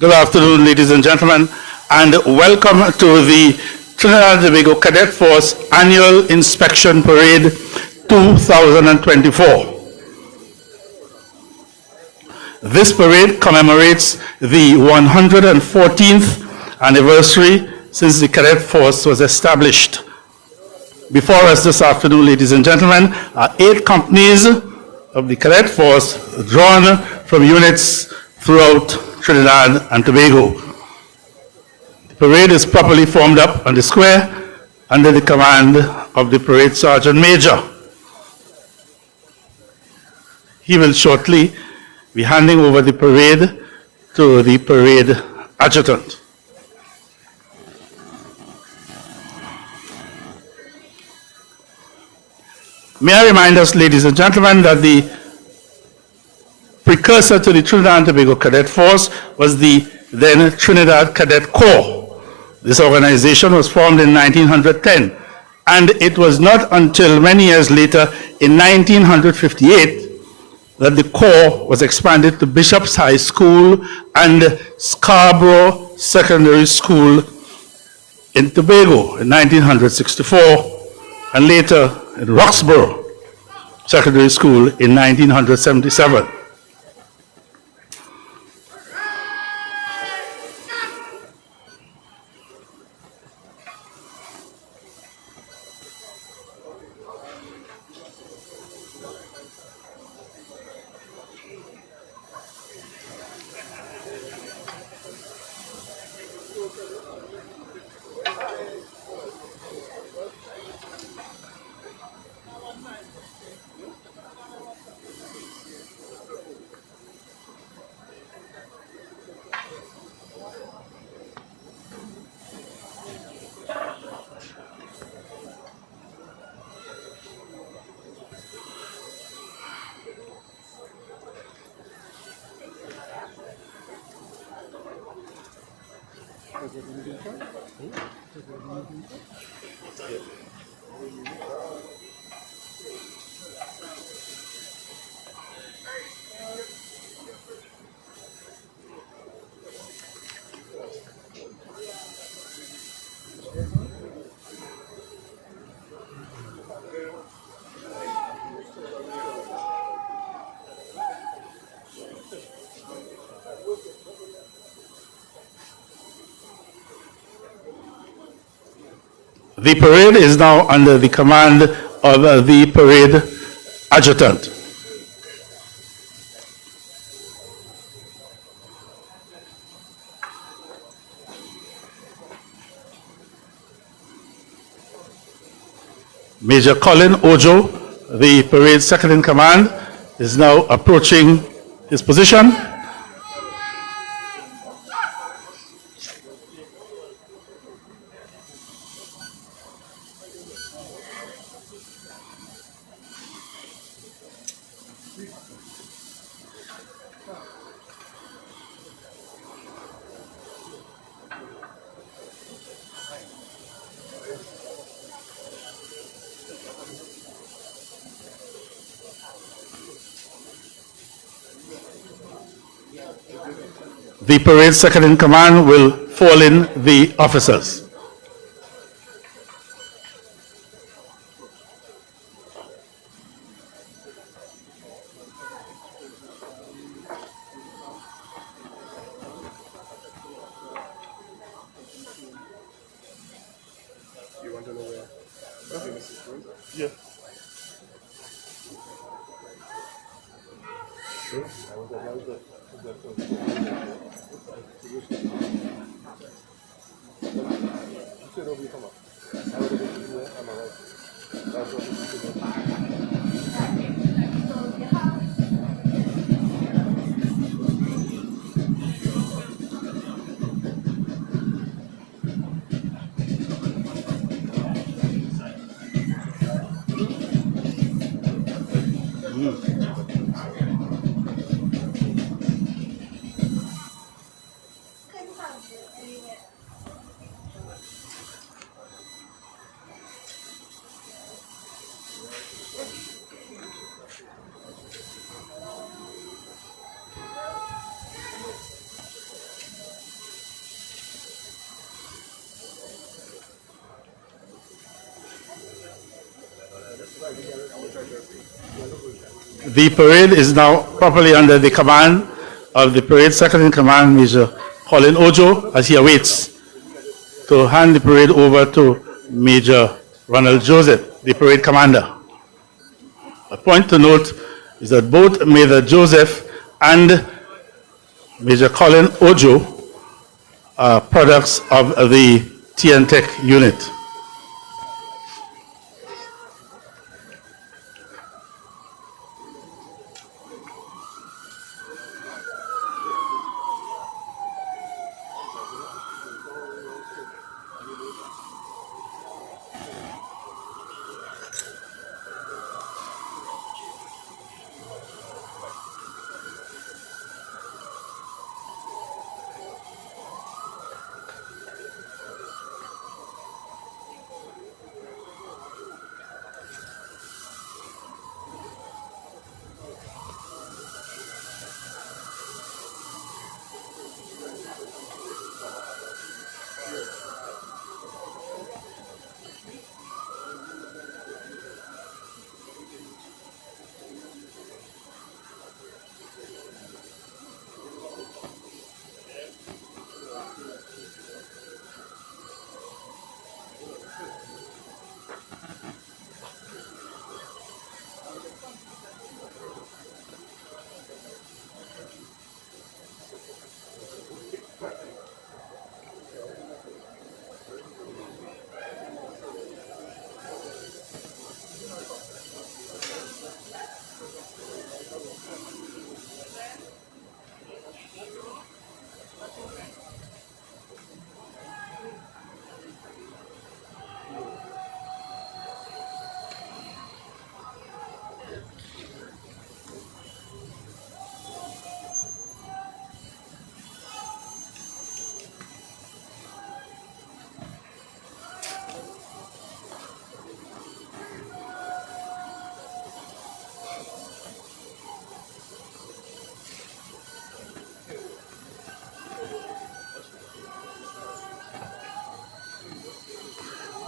Good afternoon, ladies and gentlemen, and welcome to the Trinidad and Tobago Cadet Force Annual Inspection Parade 2024. This parade commemorates the 114th anniversary since the Cadet Force was established. Before us this afternoon, ladies and gentlemen, are 8 companies of the Cadet Force drawn from units throughout Trinidad and Tobago. The parade is properly formed up on the square under the command of the Parade Sergeant Major. He will shortly be handing over the parade to the parade adjutant. May I remind us, ladies and gentlemen, that the precursor to the Trinidad and Tobago Cadet Force was the then Trinidad Cadet Corps. This organization was formed in 1910, and it was not until many years later, in 1958, that the Corps was expanded to Bishop's High School and Scarborough Secondary School in Tobago in 1964, and later in Roxborough Secondary School in 1977. The parade is now under the command of the parade adjutant. Major Colin Ojo, the parade second in command, is now approaching his position. The parade second in command will fall in the officers. You want to know where? Okay, Mrs. Green? Yeah. Sure. I want to know that. The parade is now properly under the command of the parade second-in-command, Major Colin Ojo, as he awaits to hand the parade over to Major Ronald Joseph, the parade commander. A point to note is that both Major Joseph and Major Colin Ojo are products of the TNTech unit.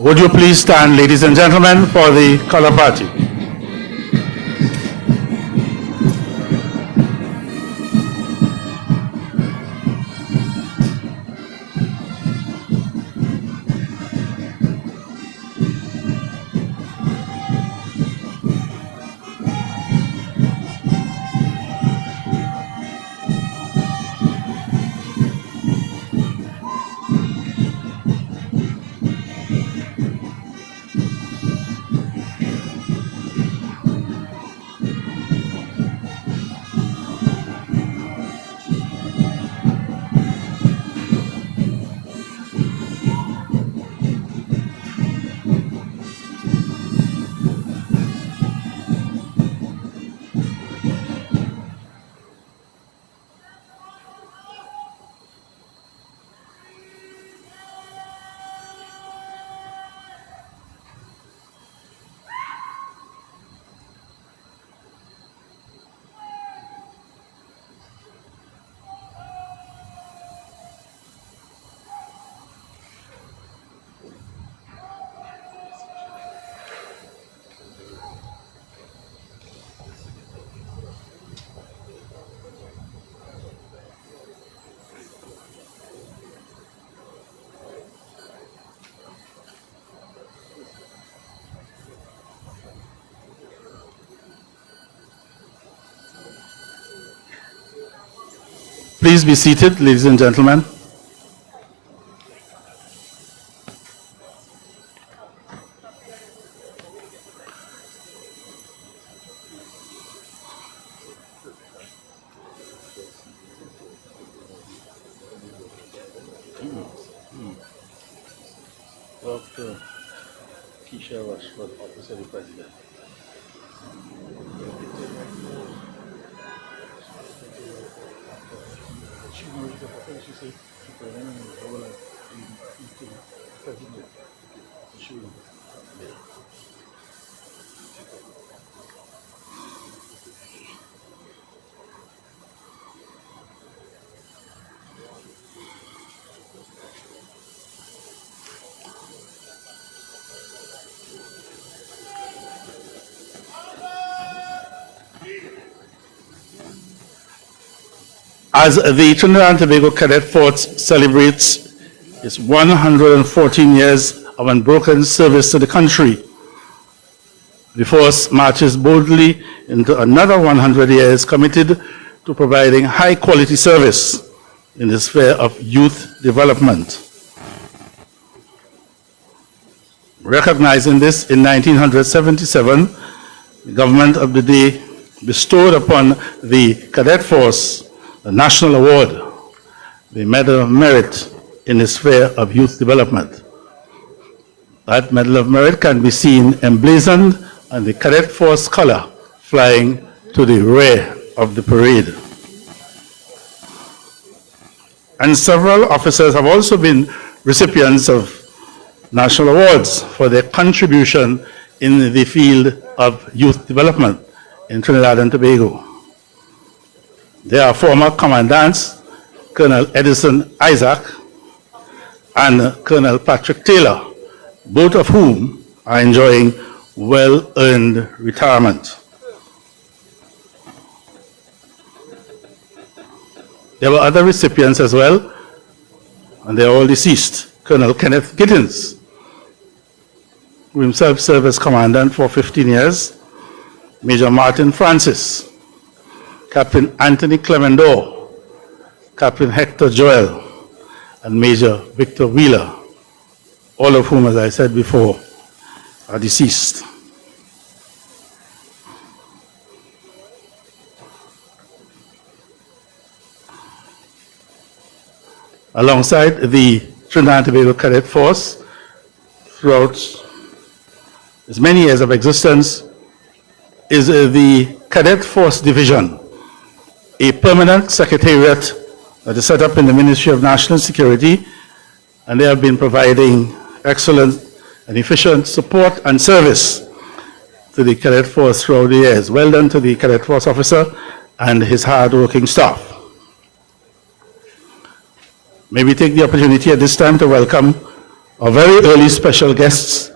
Would you please stand, ladies and gentlemen, for the color party? Please be seated, ladies and gentlemen. Dr. Keisha Rushford, Officer of the President. As the Trinidad and Tobago Cadet Force celebrates its 114 years of unbroken service to the country, the force marches boldly into another 100 years committed to providing high-quality service in the sphere of youth development. Recognizing this, in 1977, the government of the day bestowed upon the Cadet Force the National Award, the Medal of Merit in the sphere of youth development. That Medal of Merit can be seen emblazoned on the Cadet Force color flying to the rear of the parade. And several officers have also been recipients of national awards for their contribution in the field of youth development in Trinidad and Tobago. They are former commandants, Colonel Edison Isaac and Colonel Patrick Taylor, both of whom are enjoying well-earned retirement. There were other recipients as well, and they are all deceased. Colonel Kenneth Giddens, who himself served as commandant for 15 years, Major Martin Francis, Captain Anthony Clemendor, Captain Hector Joel, and Major Victor Wheeler, all of whom, as I said before, are deceased. Alongside the Trinidad and Tobago Cadet Force, throughout its many years of existence, is the Cadet Force Division, a permanent secretariat that is set up in the Ministry of National Security, and they have been providing excellent and efficient support and service to the Cadet Force throughout the years. Well done to the Cadet Force officer and his hard-working staff. May we take the opportunity at this time to welcome our very early special guests,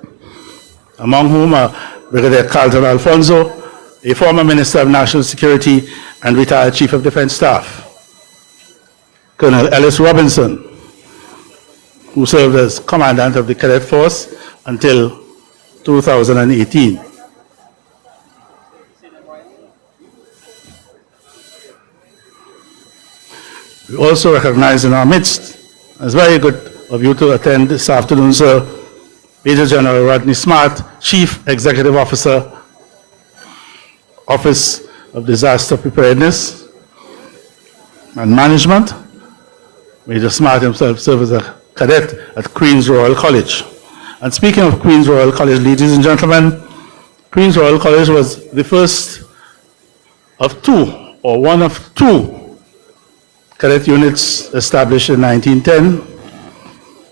among whom are Brigadier Carlton Alfonso, a former Minister of National Security and retired Chief of Defense Staff, Colonel Ellis Robinson, who served as Commandant of the Cadet Force until 2018. We also recognize in our midst, it's very good of you to attend this afternoon, sir, Major General Rodney Smart, Chief Executive Officer, Office of Disaster Preparedness and Management. Major Smart himself served as a cadet at Queen's Royal College. And speaking of Queen's Royal College, ladies and gentlemen, Queen's Royal College was the first of two, or one of two, cadet units established in 1910,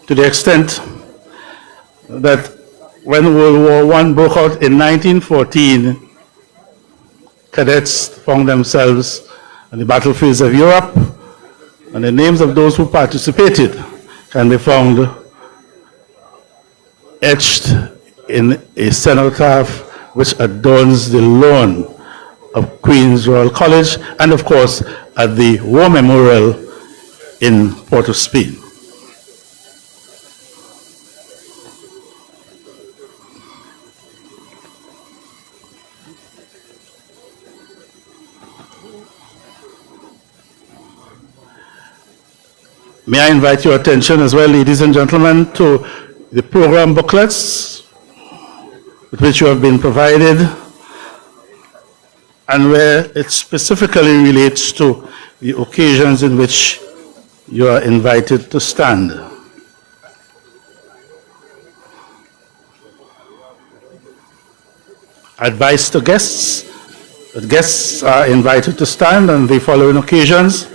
to the extent that when World War I broke out in 1914, cadets found themselves on the battlefields of Europe, and the names of those who participated can be found etched in a cenotaph which adorns the lawn of Queen's Royal College, and of course at the War Memorial in Port of Spain. May I invite your attention as well, ladies and gentlemen, to the program booklets with which you have been provided, and where it specifically relates to the occasions in which you are invited to stand. Advice to guests: that guests are invited to stand on the following occasions: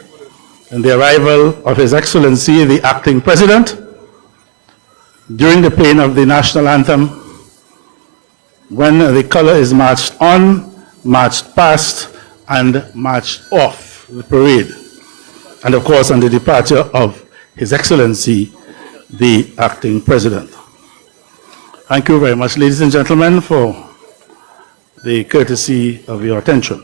and the arrival of His Excellency, the Acting President, during the playing of the National Anthem, when the color is marched on, marched past, and marched off the parade, and of course on the departure of His Excellency, the Acting President. Thank you very much, ladies and gentlemen, for the courtesy of your attention.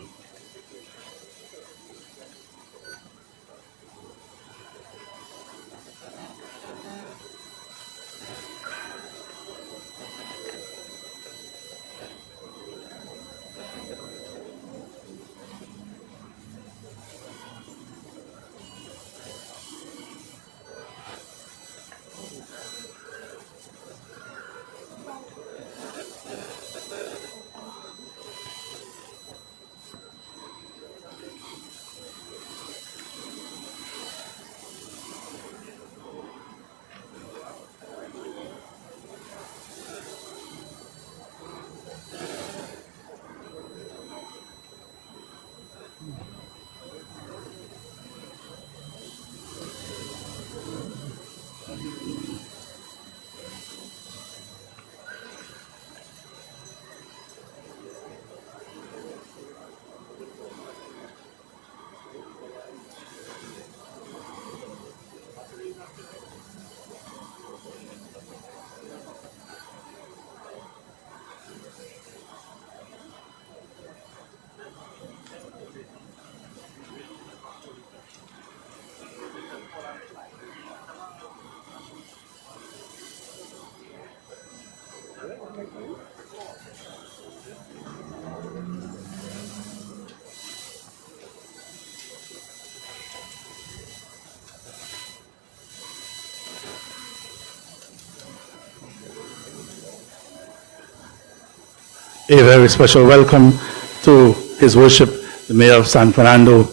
a very special welcome to His Worship, the Mayor of San Fernando,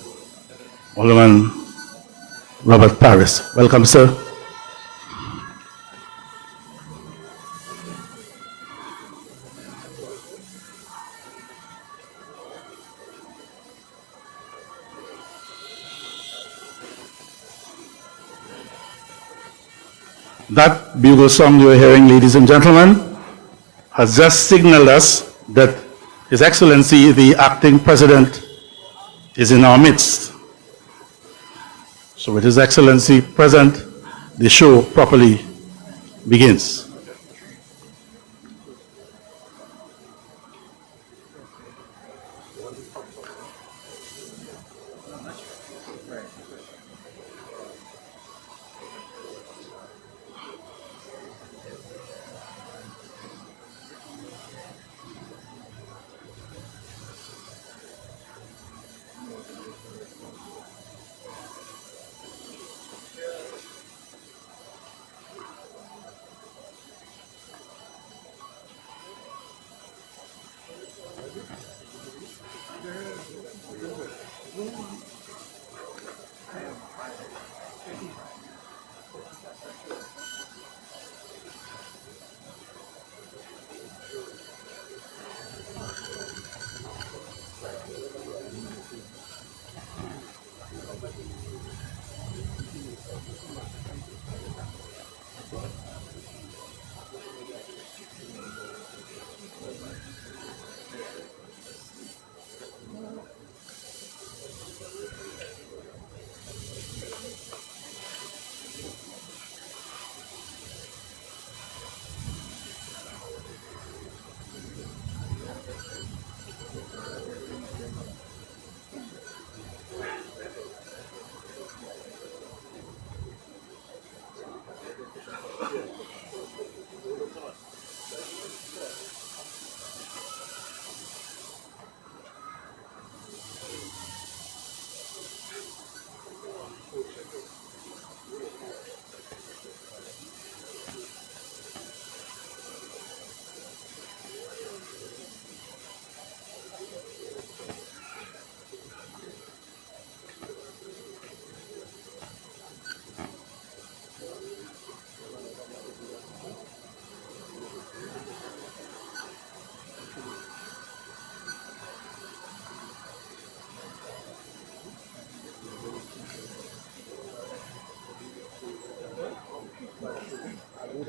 Alderman Robert Paris. Welcome, sir. That bugle song you are hearing, ladies and gentlemen, has just signaled us that His Excellency, the Acting President, is in our midst. So with His Excellency present, the show properly begins.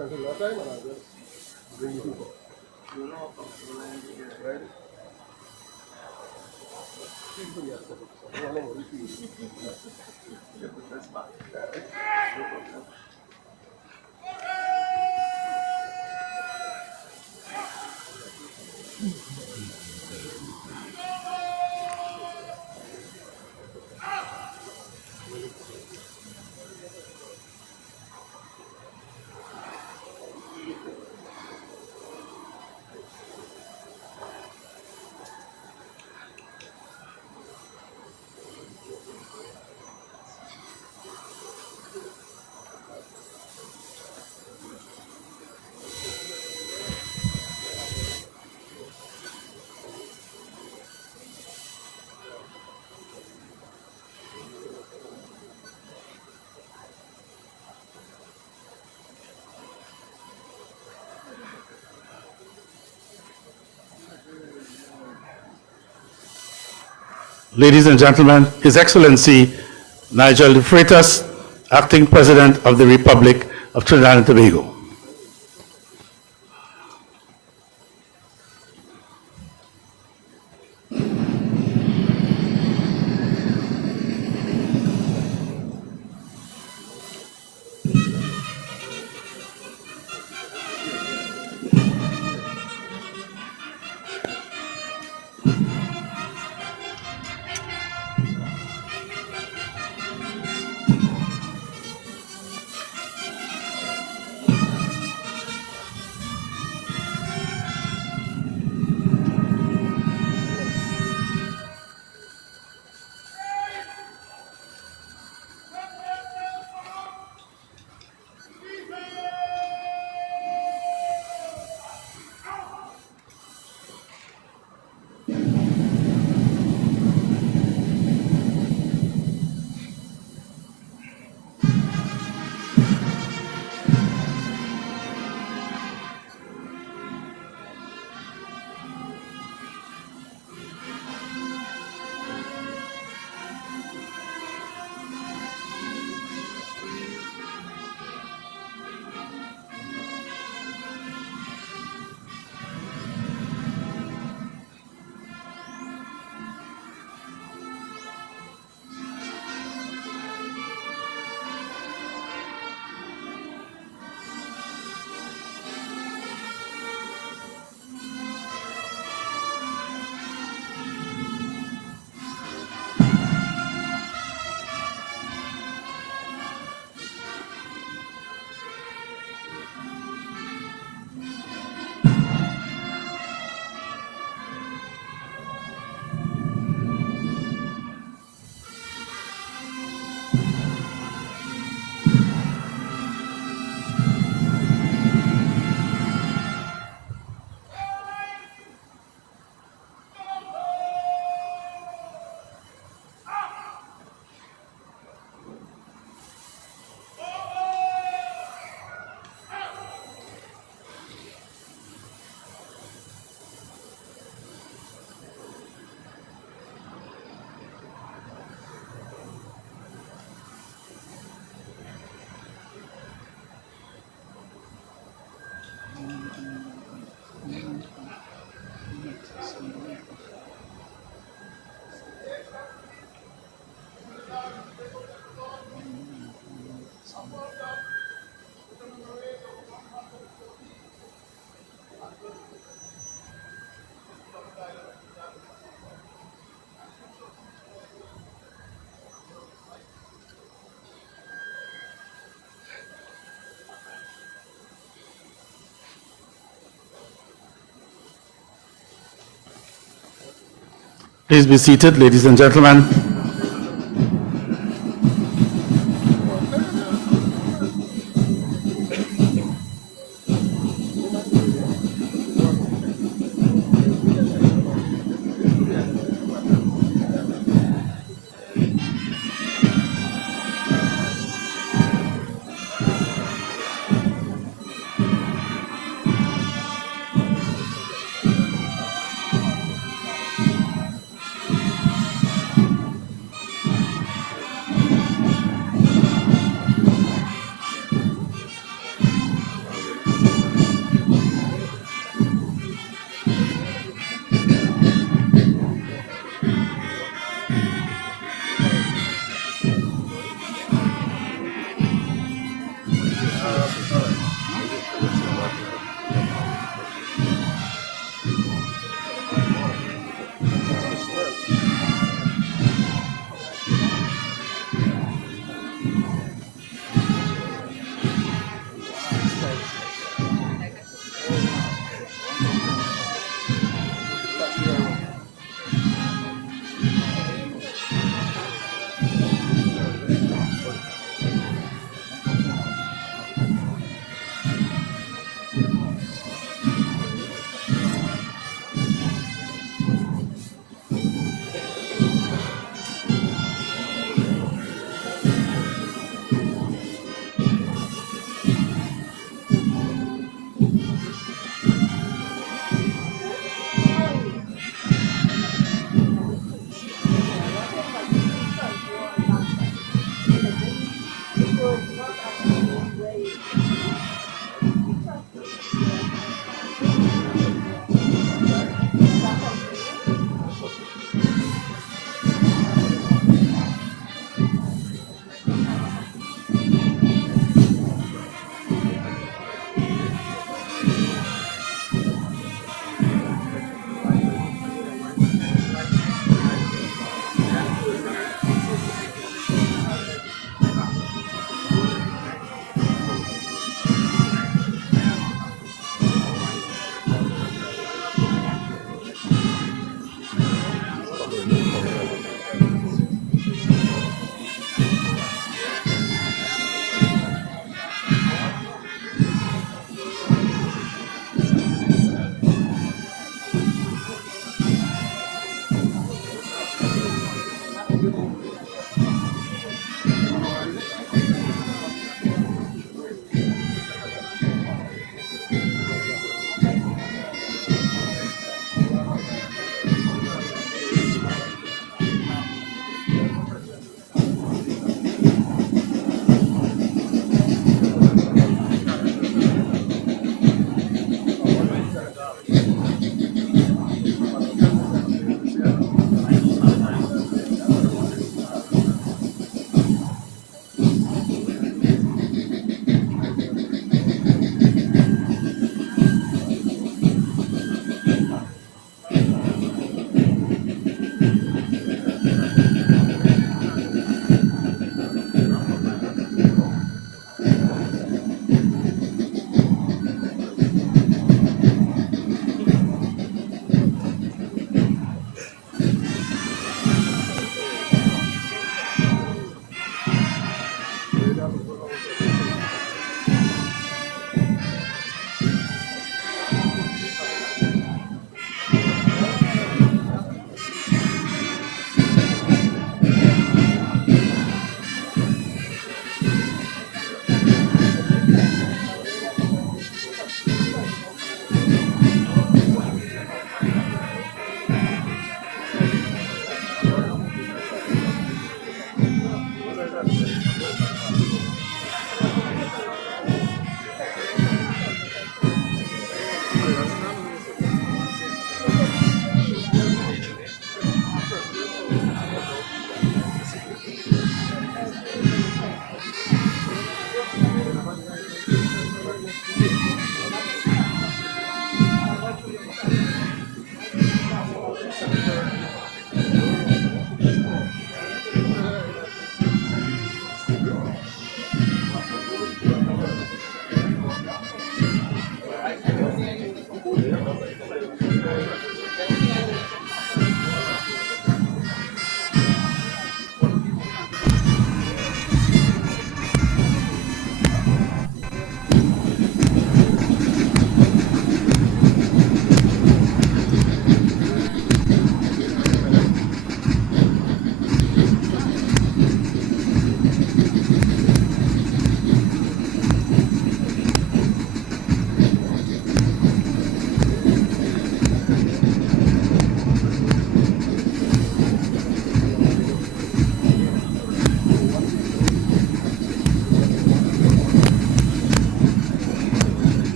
Until that time, and I'll just bring you people. Right? Ladies and gentlemen, His Excellency Nigel de Freitas, Acting President of the Republic of Trinidad and Tobago. Please be seated, ladies and gentlemen.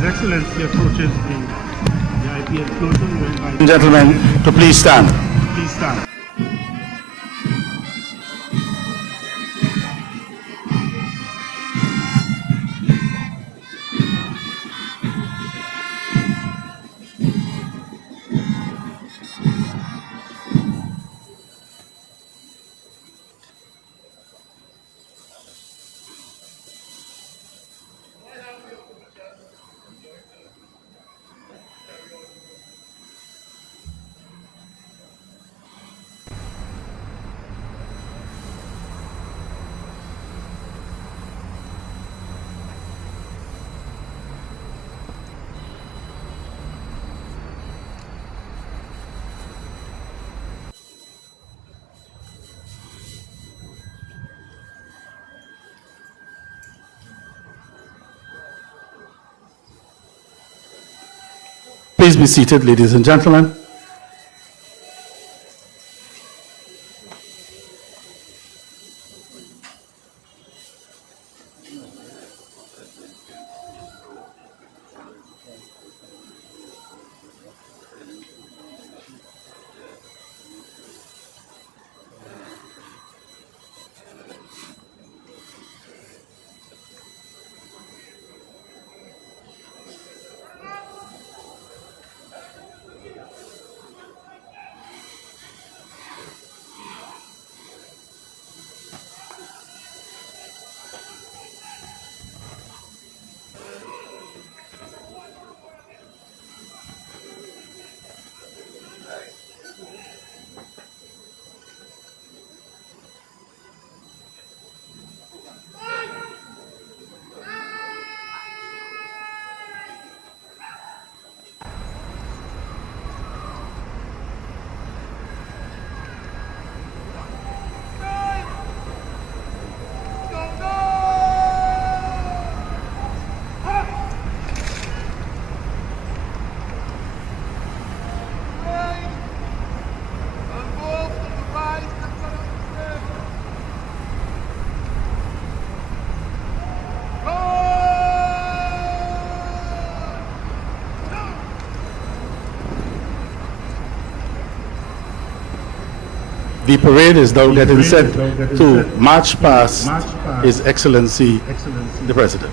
His Excellency approaches the IP explosion. Gentlemen, to please stand. Please stand. Please be seated, ladies and gentlemen. The parade is now getting set to march past His Excellency, the President.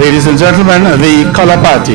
Ladies and gentlemen, the color party.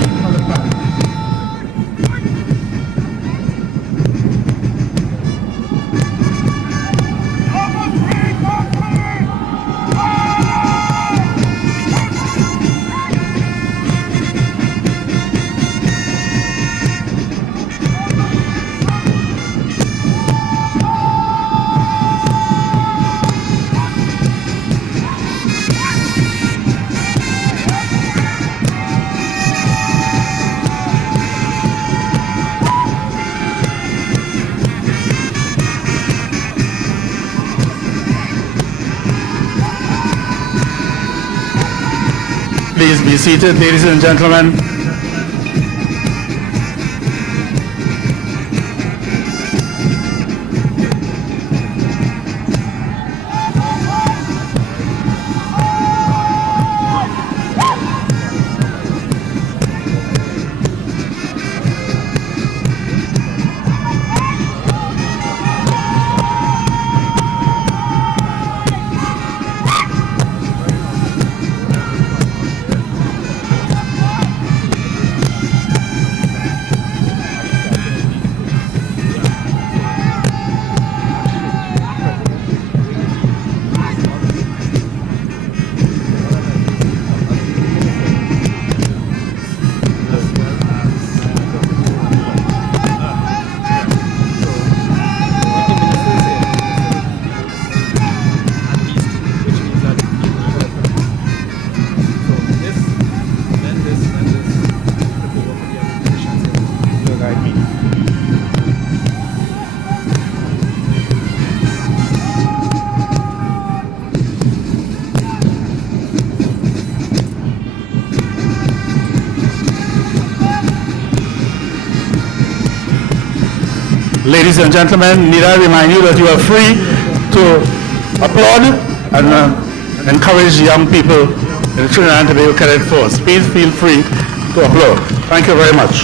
Please be seated, ladies and gentlemen. Ladies and gentlemen, need I remind you that you are free to applaud and encourage young people in the Trinidad and Tobago Cadet Force. Please feel free to applaud. Thank you very much.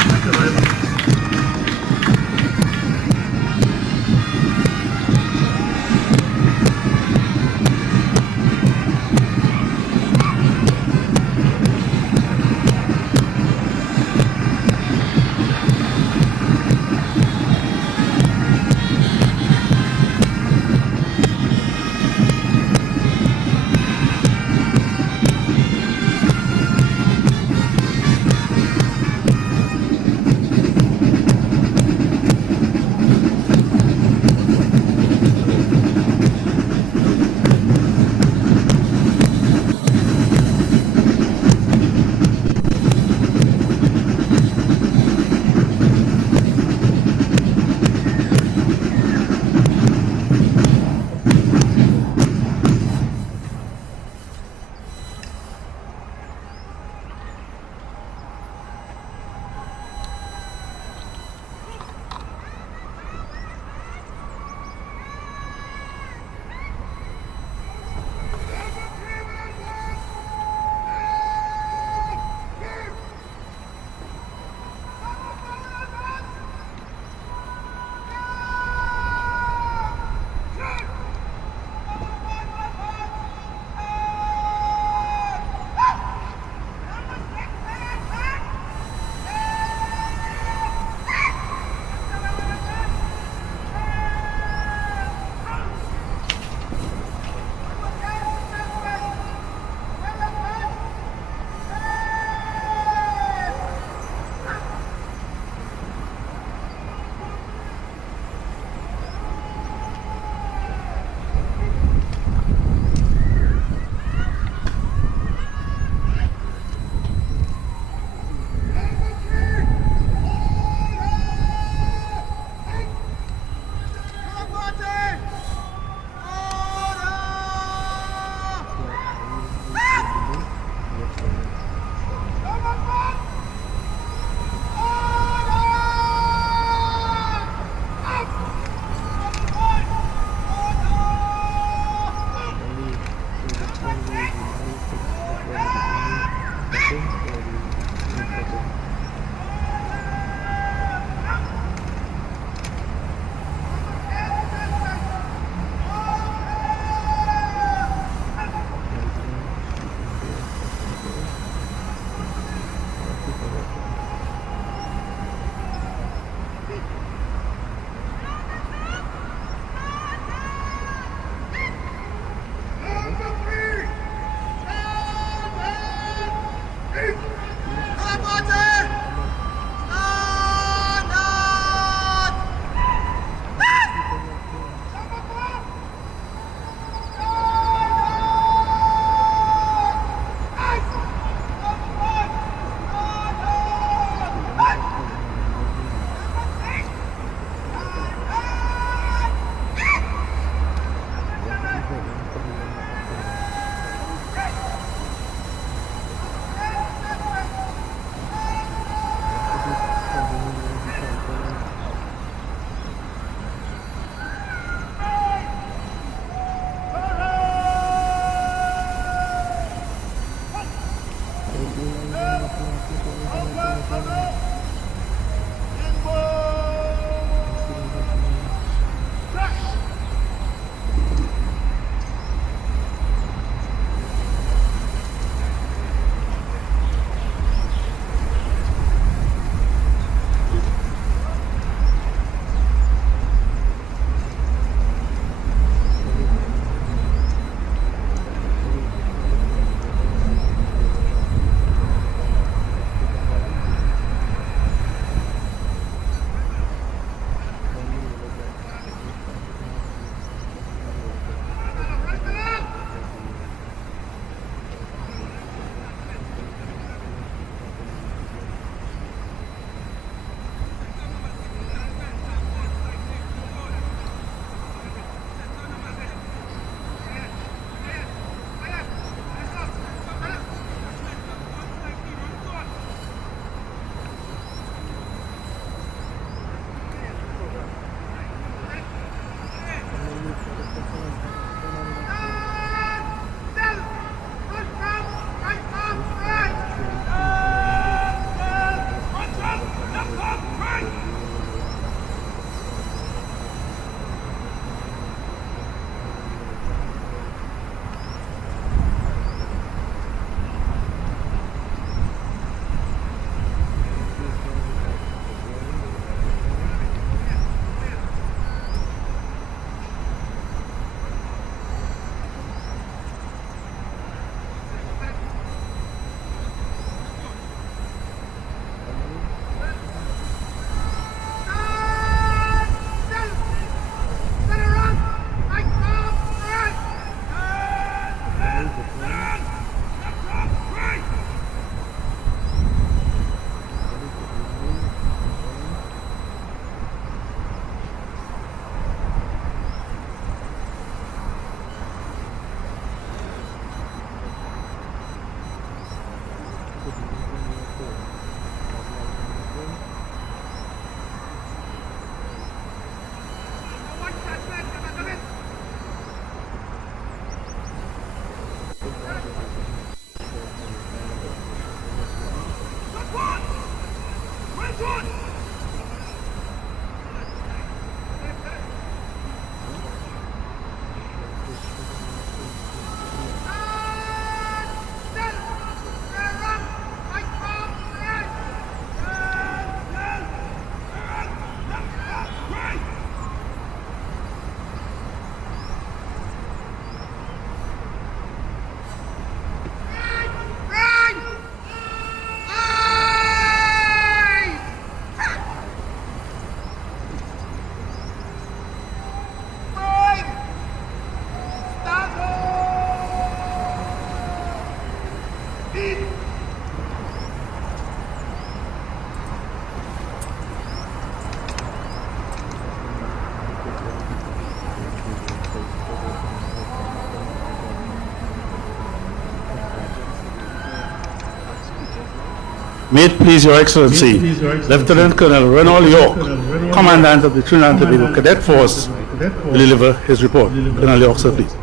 May it please Your Excellency, Lieutenant Colonel Renald York, Commandant of the Trinidad and Tobago Cadet Force, will deliver his report. Colonel York, sir, please.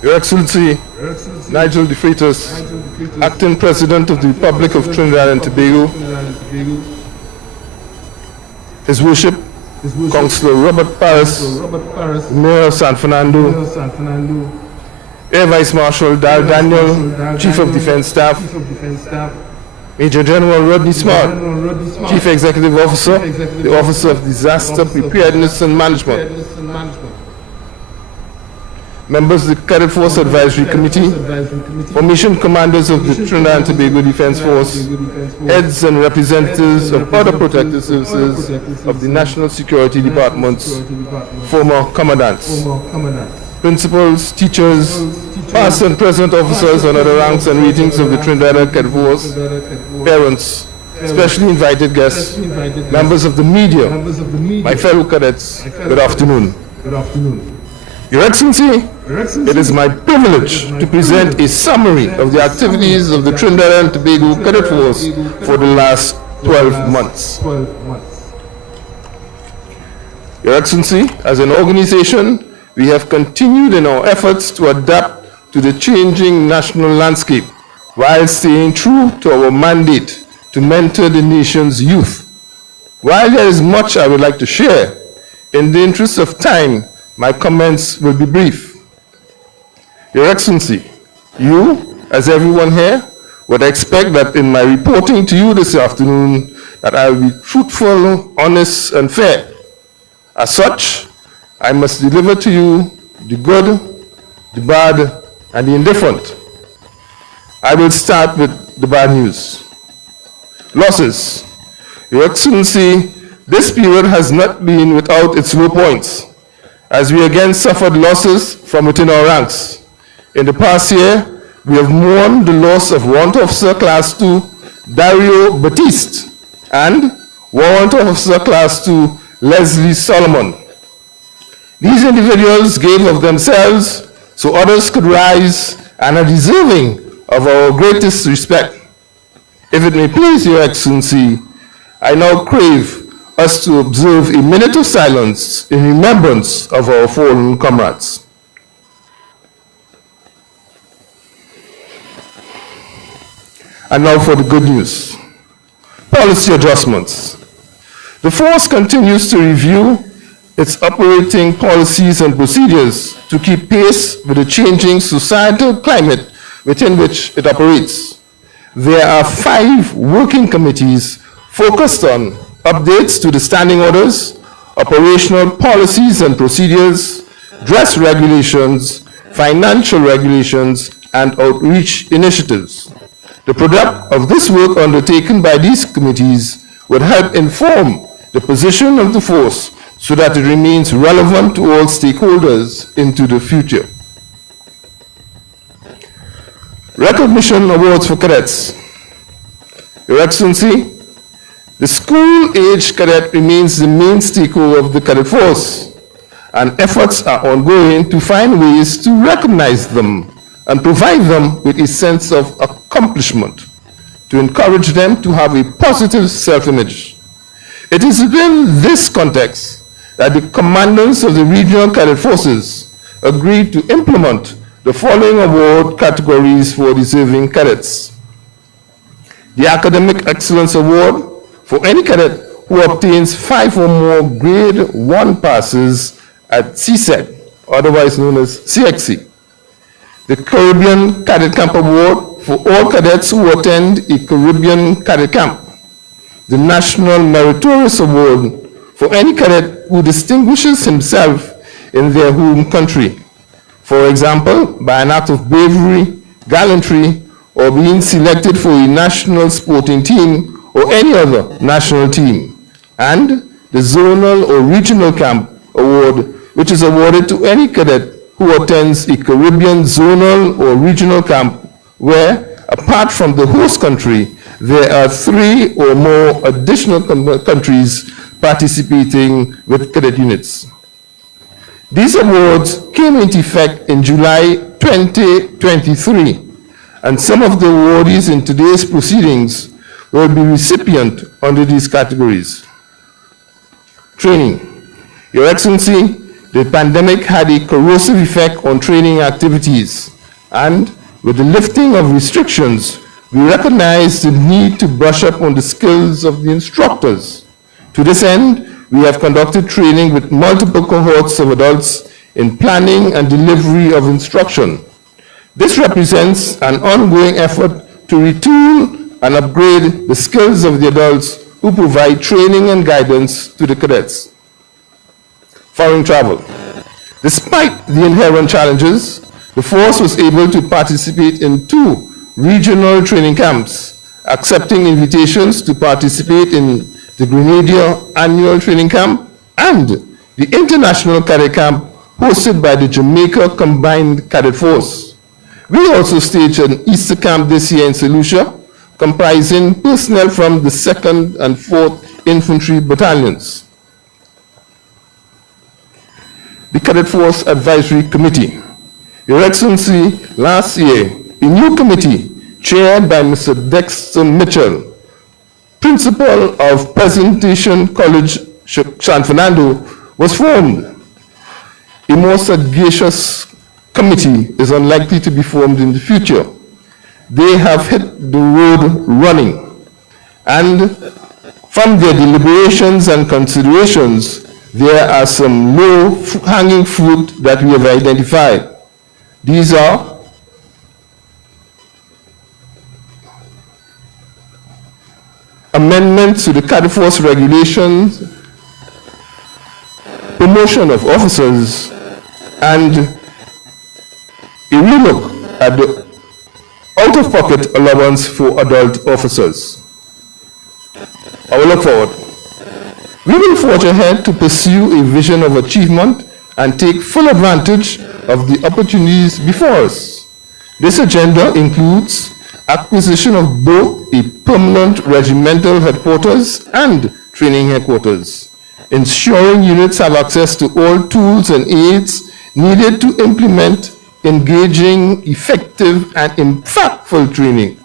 Your Excellency, Nigel De Freitas, Acting President of the Republic of Trinidad and Tobago, His Worship, Councillor Robert Paris, Mayor of San Fernando, Air Vice Marshal Dal Daniel, Chief of Defence Staff, Major General Rodney Smart, Chief Executive Officer, the Officer of Disaster Preparedness and Management, members of the Cadet Force Advisory Committee, formation commanders of the Trinidad and Tobago Defence Force, heads and representatives of other protective services of the National Security Department's former commandants, principals, teachers, past and present officers and other ranks and ratings of the Trinidad Cadet Force, parents, specially invited guests, members of the media, my fellow cadets, good afternoon. Your Excellency, it is my privilege to present a summary of the activities of the Trinidad and Tobago Cadet Force for the last 12 months. Your Excellency, as an organization, we have continued in our efforts to adapt to the changing national landscape while staying true to our mandate to mentor the nation's youth. While there is much I would like to share, in the interest of time, my comments will be brief. Your Excellency, you, as everyone here, would expect that in my reporting to you this afternoon that I will be truthful, honest, and fair. As such, I must deliver to you the good, the bad, and the indifferent. I will start with the bad news. Losses. Your Excellency, this period has not been without its low points, as we again suffered losses from within our ranks. In the past year, we have mourned the loss of Warrant Officer Class 2 Dario Batiste and Warrant Officer Class 2 Leslie Solomon. These individuals gave of themselves so others could rise and are deserving of our greatest respect. If it may please Your Excellency, I now crave us to observe a minute of silence in remembrance of our fallen comrades. And now for the good news. Policy adjustments. The force continues to review its operating policies and procedures to keep pace with the changing societal climate within which it operates. There are 5 working committees focused on updates to the standing orders, operational policies and procedures, dress regulations, financial regulations, and outreach initiatives. The product of this work undertaken by these committees would help inform the position of the force so that it remains relevant to all stakeholders into the future. Recognition awards for cadets. Your Excellency, the school-age cadet remains the main stakeholder of the cadet force, and efforts are ongoing to find ways to recognize them and provide them with a sense of accomplishment, to encourage them to have a positive self-image. It is within this context that the commandants of the regional cadet forces agreed to implement the following award categories for deserving cadets. The Academic Excellence Award for any cadet who obtains 5 or more grade 1 passes at CSEC, otherwise known as CXC. The Caribbean Cadet Camp Award for all cadets who attend a Caribbean Cadet Camp. The National Meritorious Award for any cadet who distinguishes himself in their home country, for example, by an act of bravery, gallantry, or being selected for a national sporting team or any other national team, and the Zonal or Regional Camp Award, which is awarded to any cadet who attends a Caribbean zonal or regional camp where, apart from the host country, there are 3 or more additional countries participating with cadet units. These awards came into effect in July 2023, and some of the awardees in today's proceedings will be recipient under these categories. Training. Your Excellency, the pandemic had a corrosive effect on training activities, and with the lifting of restrictions, we recognize the need to brush up on the skills of the instructors. To this end, we have conducted training with multiple cohorts of adults in planning and delivery of instruction. This represents an ongoing effort to retool and upgrade the skills of the adults who provide training and guidance to the cadets. Foreign travel. Despite the inherent challenges, the force was able to participate in 2 regional training camps, accepting invitations to participate in the Grenadier Annual Training Camp and the International Cadet Camp hosted by the Jamaica Combined Cadet Force. We also staged an Easter camp this year in St. Lucia, comprising personnel from the 2nd and 4th Infantry Battalions. The Cadet Force Advisory Committee. Your Excellency, last year, a new committee chaired by Mr. Dexter Mitchell, Principal of Presentation College, San Fernando, was formed. A more sagacious committee is unlikely to be formed in the future. They have hit the road running, and from their deliberations and considerations, there are some low-hanging fruit that we have identified. These are amendments to the Cadet Force regulations, promotion of officers, and a relook at the out-of-pocket allowance for adult officers. I will look forward. We will forge ahead to pursue a vision of achievement and take full advantage of the opportunities before us. This agenda includes acquisition of both a permanent regimental headquarters and training headquarters, ensuring units have access to all tools and aids needed to implement engaging, effective, and impactful training,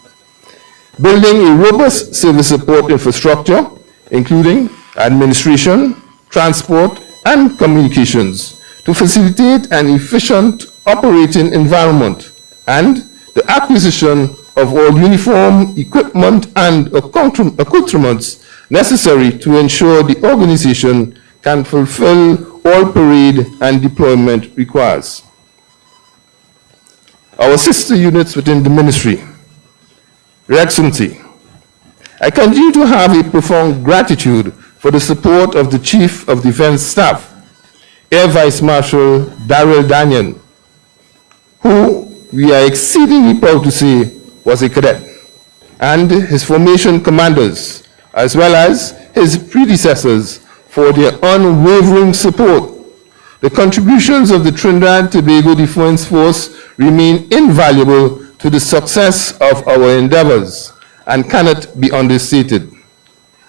building a robust service support infrastructure, including administration, transport, and communications, to facilitate an efficient operating environment, and the acquisition of all uniform, equipment, and accoutrements necessary to ensure the organization can fulfill all parade and deployment requires. Our sister units within the ministry. Your Excellency, I continue to have a profound gratitude for the support of the Chief of Defense Staff, Air Vice Marshal Daryl Danyan, who we are exceedingly proud to say was a cadet, and his formation commanders, as well as his predecessors, for their unwavering support. The contributions of the Trinidad and Tobago Defense Force remain invaluable to the success of our endeavors and cannot be understated.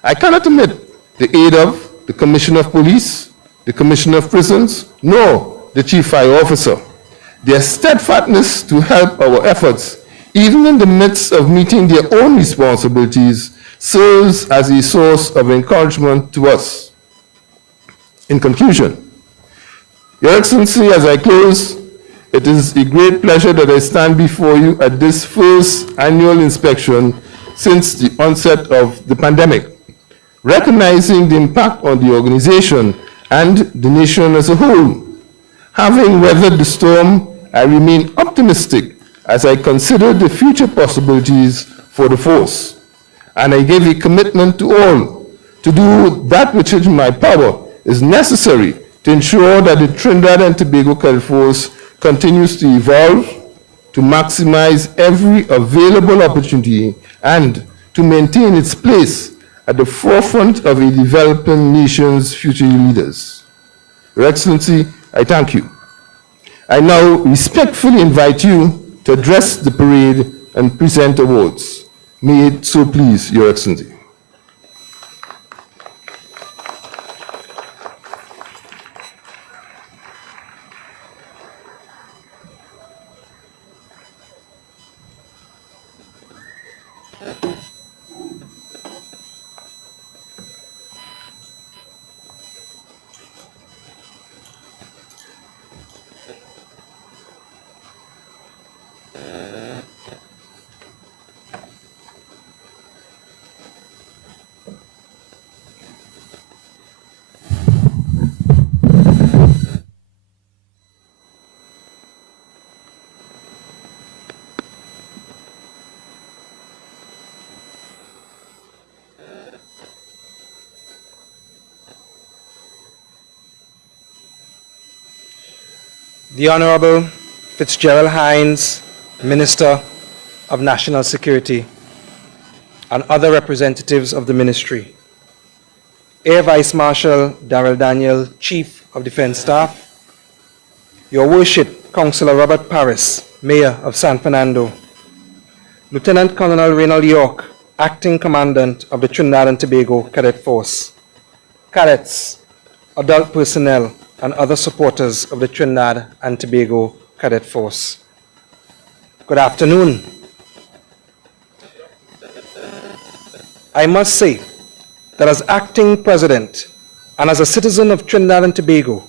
I cannot omit the aid of the Commissioner of Police, the Commissioner of Prisons, nor the Chief Fire Officer. Their steadfastness to help our efforts, even in the midst of meeting their own responsibilities, serves as a source of encouragement to us. In conclusion, Your Excellency, as I close, it is a great pleasure that I stand before you at this first annual inspection since the onset of the pandemic, recognizing the impact on the organization and the nation as a whole. Having weathered the storm, I remain optimistic as I consider the future possibilities for the force, and I give a commitment to all to do that which is in my power is necessary to ensure that the Trinidad and Tobago Cadet Force continues to evolve, to maximize every available opportunity, and to maintain its place at the forefront of a developing nation's future leaders. Your Excellency, I thank you. I now respectfully invite you to address the parade and present awards. May it so please Your Excellency. The Honorable Fitzgerald Hines, Minister of National Security, and other representatives of the Ministry, Air Vice Marshal Darrell Daniel, Chief of Defense Staff, Your Worship, Councillor Robert Paris, Mayor of San Fernando, Lieutenant Colonel Reynald York, Acting Commandant of the Trinidad and Tobago Cadet Force, cadets, adult personnel, and other supporters of the Trinidad and Tobago Cadet Force. Good afternoon. I must say that as acting president and as a citizen of Trinidad and Tobago,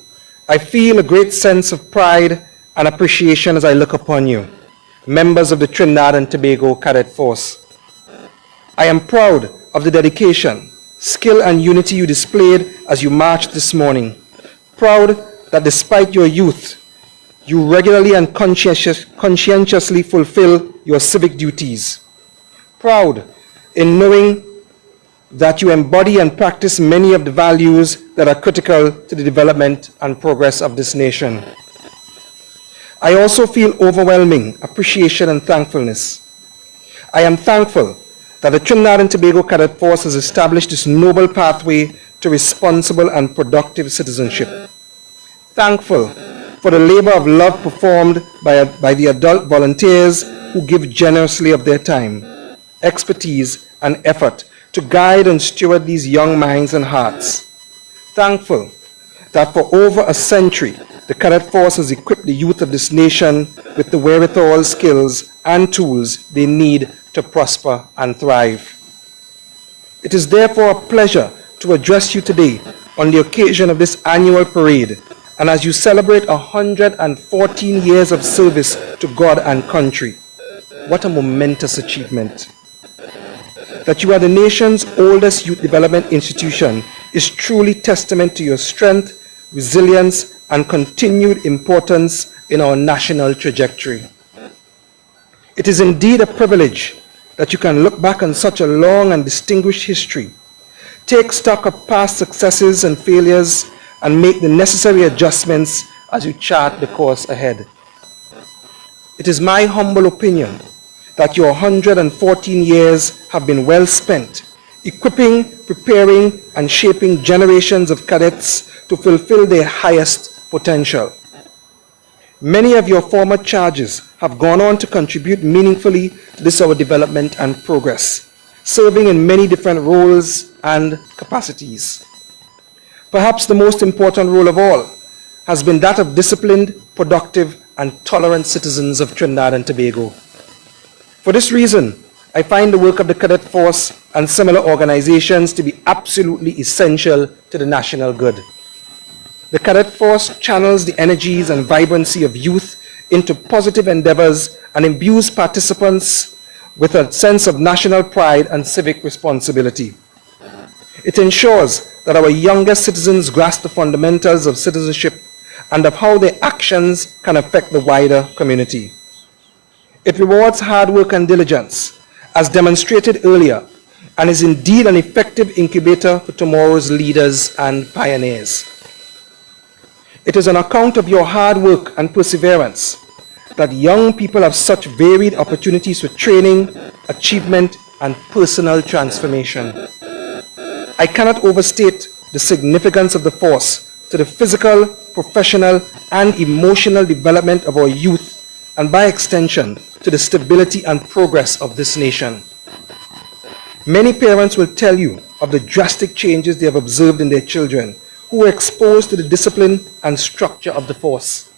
I feel a great sense of pride and appreciation as I look upon you, members of the Trinidad and Tobago Cadet Force. I am proud of the dedication, skill, and unity you displayed as you marched this morning. Proud that despite your youth, you regularly and conscientiously fulfill your civic duties. Proud in knowing that you embody and practice many of the values that are critical to the development and progress of this nation. I also feel overwhelming appreciation and thankfulness. I am thankful that the Trinidad and Tobago Cadet Force has established this noble pathway to responsible and productive citizenship. Thankful for the labor of love performed by the adult volunteers who give generously of their time, expertise, and effort to guide and steward these young minds and hearts. Thankful that for over a century, the Cadet Force has equipped the youth of this nation with the wherewithal, skills, and tools they need to prosper and thrive. It is therefore a pleasure to address you today on the occasion of this annual parade, and as you celebrate 114 years of service to God and country. What a momentous achievement. That you are the nation's oldest youth development institution is truly testament to your strength, resilience, and continued importance in our national trajectory. It is indeed a privilege that you can look back on such a long and distinguished history, take stock of past successes and failures, and make the necessary adjustments as you chart the course ahead. It is my humble opinion that your 114 years have been well spent, equipping, preparing, and shaping generations of cadets to fulfill their highest potential. Many of your former charges have gone on to contribute meaningfully to this our development and progress, serving in many different roles and capacities. Perhaps the most important role of all has been that of disciplined, productive, and tolerant citizens of Trinidad and Tobago. For this reason, I find the work of the Cadet Force and similar organizations to be absolutely essential to the national good. The Cadet Force channels the energies and vibrancy of youth into positive endeavors and imbues participants with a sense of national pride and civic responsibility. It ensures that our younger citizens grasp the fundamentals of citizenship and of how their actions can affect the wider community. It rewards hard work and diligence, as demonstrated earlier and is indeed an effective incubator for tomorrow's leaders and pioneers. It is on account of your hard work and perseverance that young people have such varied opportunities for training, achievement, and personal transformation. I cannot overstate the significance of the force to the physical, professional, and emotional development of our youth, and by extension, to the stability and progress of this nation. Many parents will tell you of the drastic changes they have observed in their children who were exposed to the discipline and structure of the force.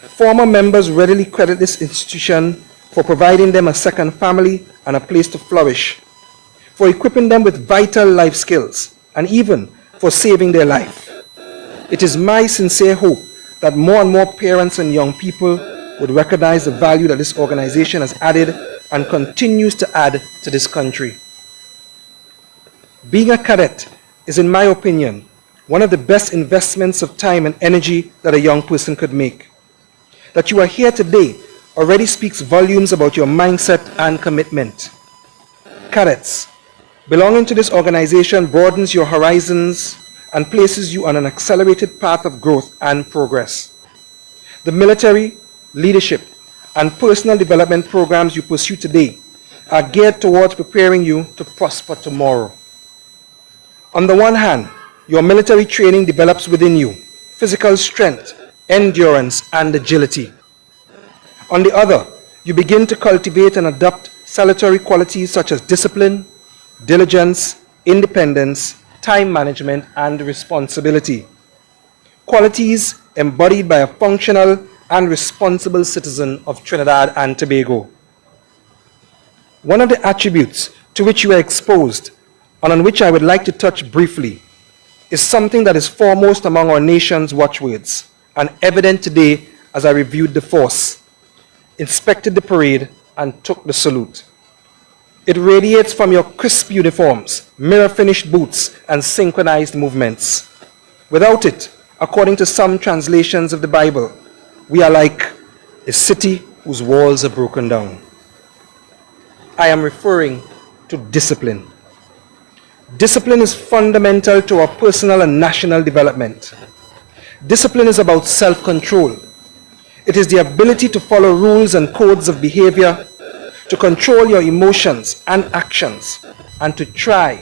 Former members readily credit this institution for providing them a second family and a place to flourish, for equipping them with vital life skills, and even for saving their life. It is my sincere hope that more and more parents and young people would recognize the value that this organization has added and continues to add to this country. Being a cadet is, in my opinion, one of the best investments of time and energy that a young person could make. That you are here today already speaks volumes about your mindset and commitment. Cadets, belonging to this organization broadens your horizons and places you on an accelerated path of growth and progress. The military, leadership, and personal development programs you pursue today are geared towards preparing you to prosper tomorrow. On the one hand, your military training develops within you physical strength, endurance, and agility. On the other, you begin to cultivate and adopt salutary qualities such as discipline, diligence, independence, time management, and responsibility. Qualities embodied by a functional and responsible citizen of Trinidad and Tobago. One of the attributes to which you are exposed, and on which I would like to touch briefly, is something that is foremost among our nation's watchwords, and evident today as I reviewed the force, inspected the parade, and took the salute. It radiates from your crisp uniforms, mirror-finished boots, and synchronized movements. Without it, according to some translations of the Bible, we are like a city whose walls are broken down. I am referring to discipline. Discipline is fundamental to our personal and national development. Discipline is about self-control. It is the ability to follow rules and codes of behavior, to control your emotions and actions, and to try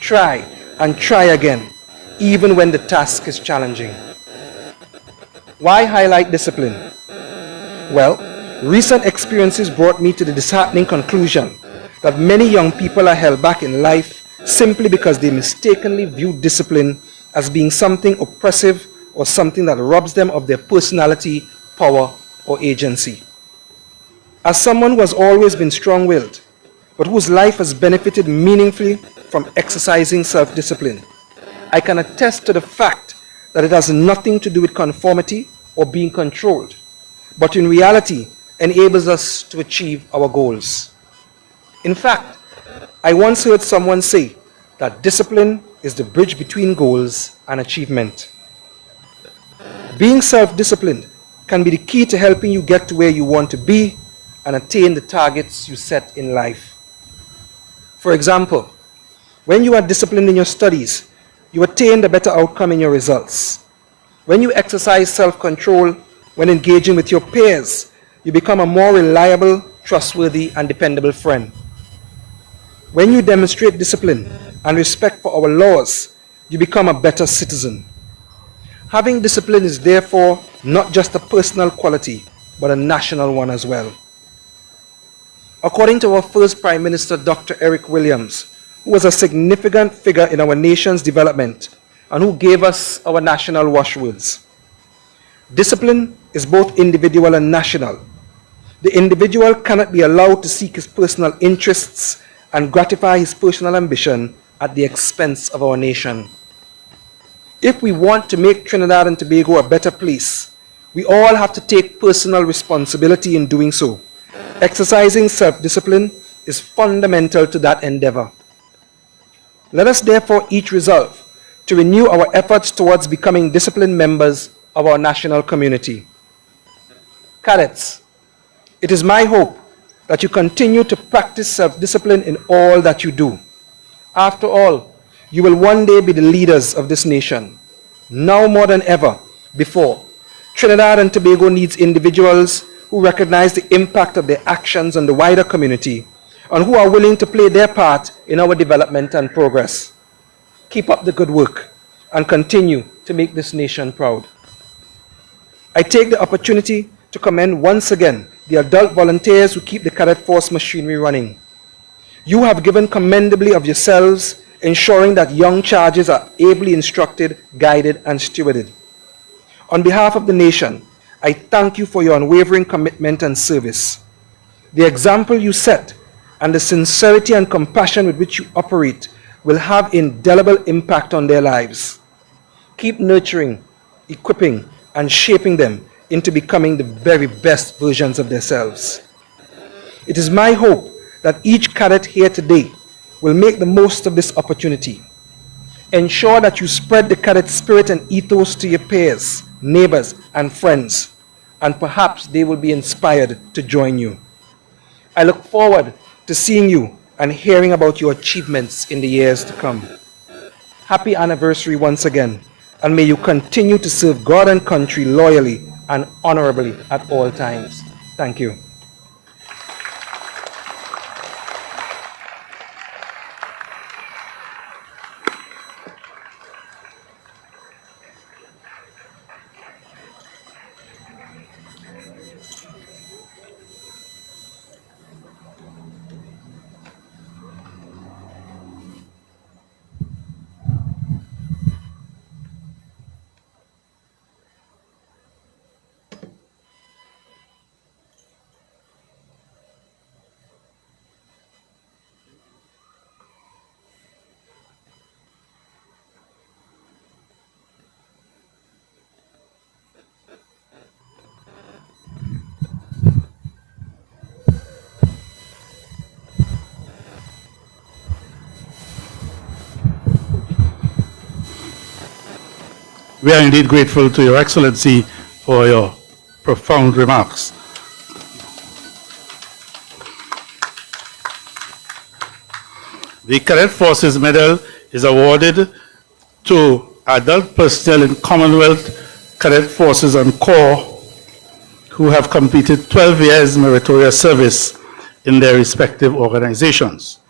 again, even when the task is challenging. Why highlight discipline? Well, recent experiences brought me to the disheartening conclusion that many young people are held back in life simply because they mistakenly view discipline as being something oppressive or something that robs them of their personality, power, or agency. As someone who has always been strong-willed, but whose life has benefited meaningfully from exercising self-discipline, I can attest to the fact that it has nothing to do with conformity or being controlled, but in reality enables us to achieve our goals. In fact, I once heard someone say that discipline is the bridge between goals and achievement. Being self-disciplined can be the key to helping you get to where you want to be and attain the targets you set in life. For example, when you are disciplined in your studies, you attain a better outcome in your results. When you exercise self-control when engaging with your peers, you become a more reliable, trustworthy, and dependable friend. When you demonstrate discipline and respect for our laws, you become a better citizen. Having discipline is therefore not just a personal quality, but a national one as well. According to our first Prime Minister, Dr. Eric Williams, who was a significant figure in our nation's development and who gave us our national watchwords, discipline is both individual and national. The individual cannot be allowed to seek his personal interests and gratify his personal ambition at the expense of our nation. If we want to make Trinidad and Tobago a better place, we all have to take personal responsibility in doing so. Exercising self-discipline is fundamental to that endeavor. Let us therefore each resolve to renew our efforts towards becoming disciplined members of our national community. Cadets, it is my hope that you continue to practice self-discipline in all that you do, After all, you will one day be the leaders of this nation. Now more than ever before, Trinidad and Tobago needs individuals who recognize the impact of their actions on the wider community and who are willing to play their part in our development and progress. Keep up the good work and continue to make this nation proud. I take the opportunity to commend once again the adult volunteers who keep the Cadet Force machinery running. You have given commendably of yourselves, ensuring that young charges are ably instructed, guided, and stewarded. On behalf of the nation, I thank you for your unwavering commitment and service. The example you set and the sincerity and compassion with which you operate will have indelible impact on their lives. Keep nurturing, equipping, and shaping them into becoming the very best versions of themselves. It is my hope that each cadet here today will make the most of this opportunity. Ensure that you spread the cadet spirit and ethos to your peers, neighbors, and friends, and perhaps they will be inspired to join you. I look forward to seeing you and hearing about your achievements in the years to come. Happy anniversary once again, and may you continue to serve God and country loyally and honorably at all times. Thank you. We are indeed grateful to Your Excellency for your profound remarks. The Cadet Forces Medal is awarded to adult personnel in Commonwealth Cadet Forces and Corps who have completed 12 years meritorious service in their respective organizations.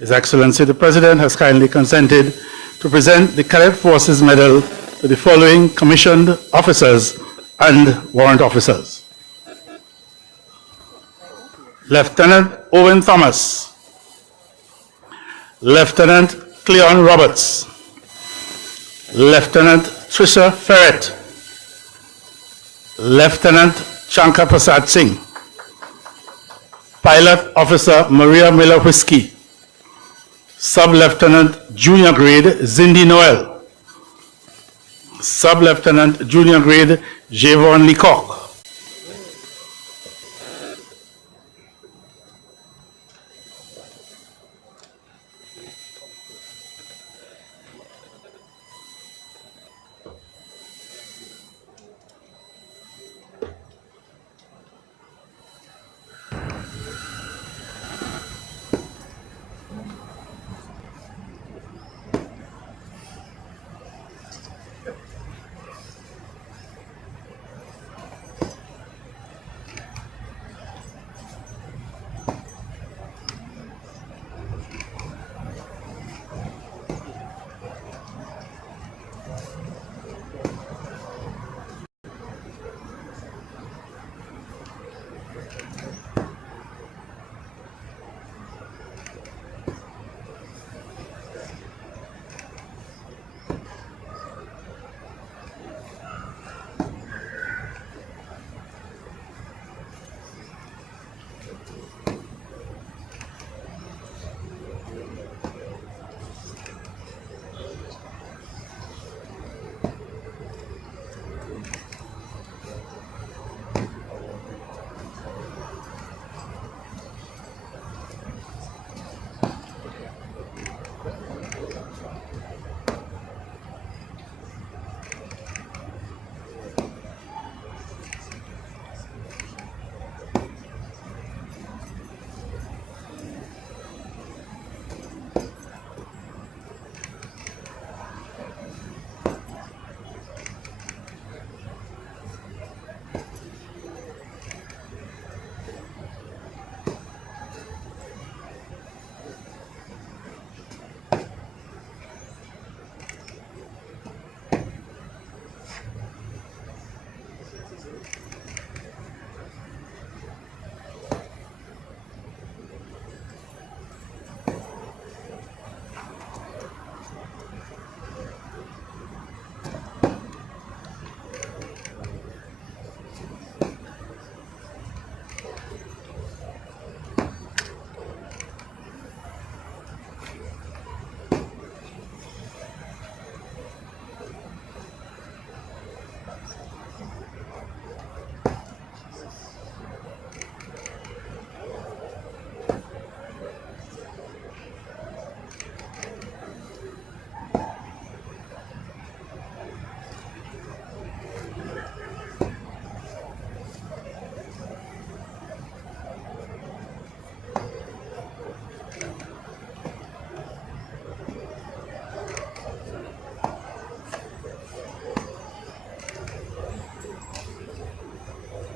His Excellency the President has kindly consented to present the Cadet Forces Medal to the following commissioned officers and warrant officers. Lieutenant Owen Thomas, Lieutenant Cleon Roberts, Lieutenant Trisha Ferret, Lieutenant Shankar Prasad Singh, Pilot Officer Maria Miller Whiskey, Sub-Lieutenant Junior Grade Zindi Noel, Sub-Lieutenant Junior Grade Javon Leacock,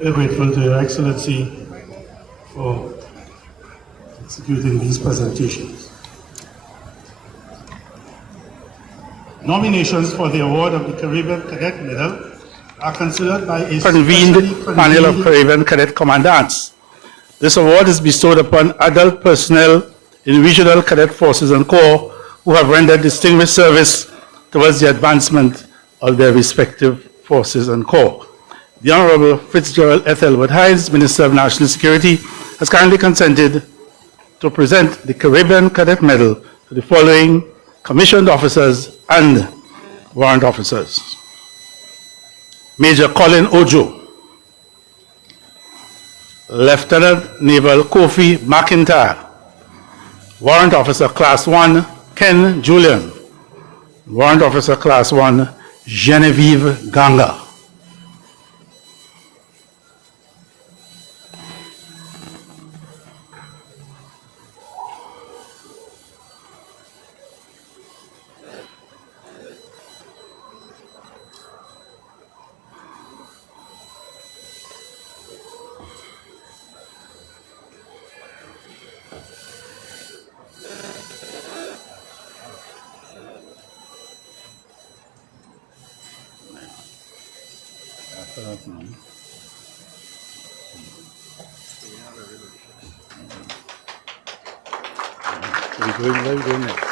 Very grateful to Your Excellency for executing these presentations. Nominations for the award of the Caribbean Cadet Medal are considered by a Convened specially panel of convened Caribbean Cadet Commandants. This award is bestowed upon adult personnel in regional cadet forces and corps who have rendered distinguished service towards the advancement of their respective forces and corps. The Honorable Fitzgerald F. Elwood Hines, Minister of National Security, has kindly consented to present the Caribbean Cadet Medal to the following commissioned officers and warrant officers. Major Colin Ojo, Lieutenant Naval Kofi McIntyre, Warrant Officer Class 1 Ken Julian, Warrant Officer Class 1 Genevieve Ganga. Where are we going next?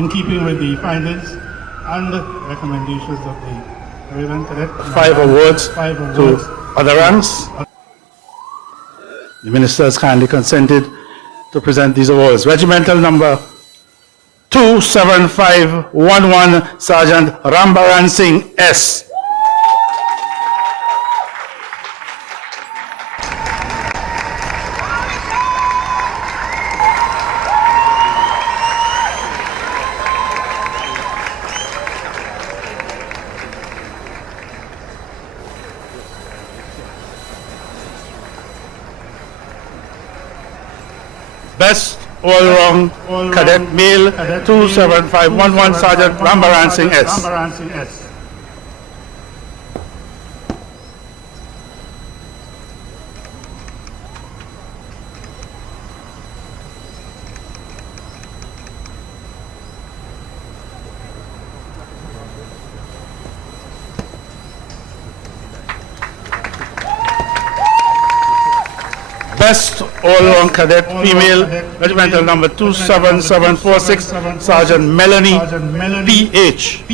in keeping with the findings and recommendations of the Caribbean Cadet. Five awards to awards. other ranks. The minister has kindly consented to present these awards. Regimental number 27511, Sergeant Rambaran Singh S. Best all-round cadet male 27511, Sergeant Rambaran Singh S. Rambaran Singh S. Best all-round cadet female, regimental number 27746, Sergeant Melanie P.H.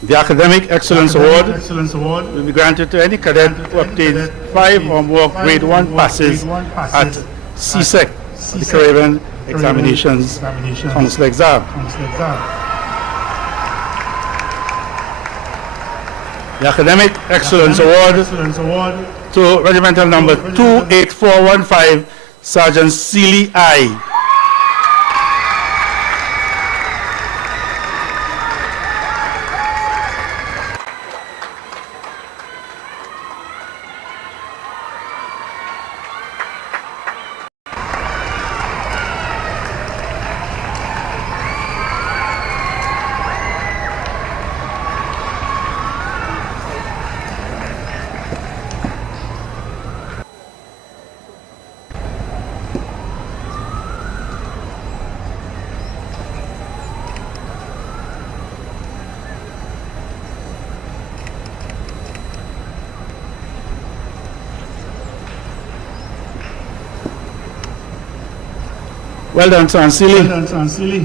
The Academic Excellence Award Excellence Award will be granted to any cadet who obtains 5 or more grade 1 passes at CSEC, the Caribbean Examinations Council exam. The Academic Excellence Award to Regimental Number 28415, Sergeant Seeley I. Well done, Sergeant Seeley.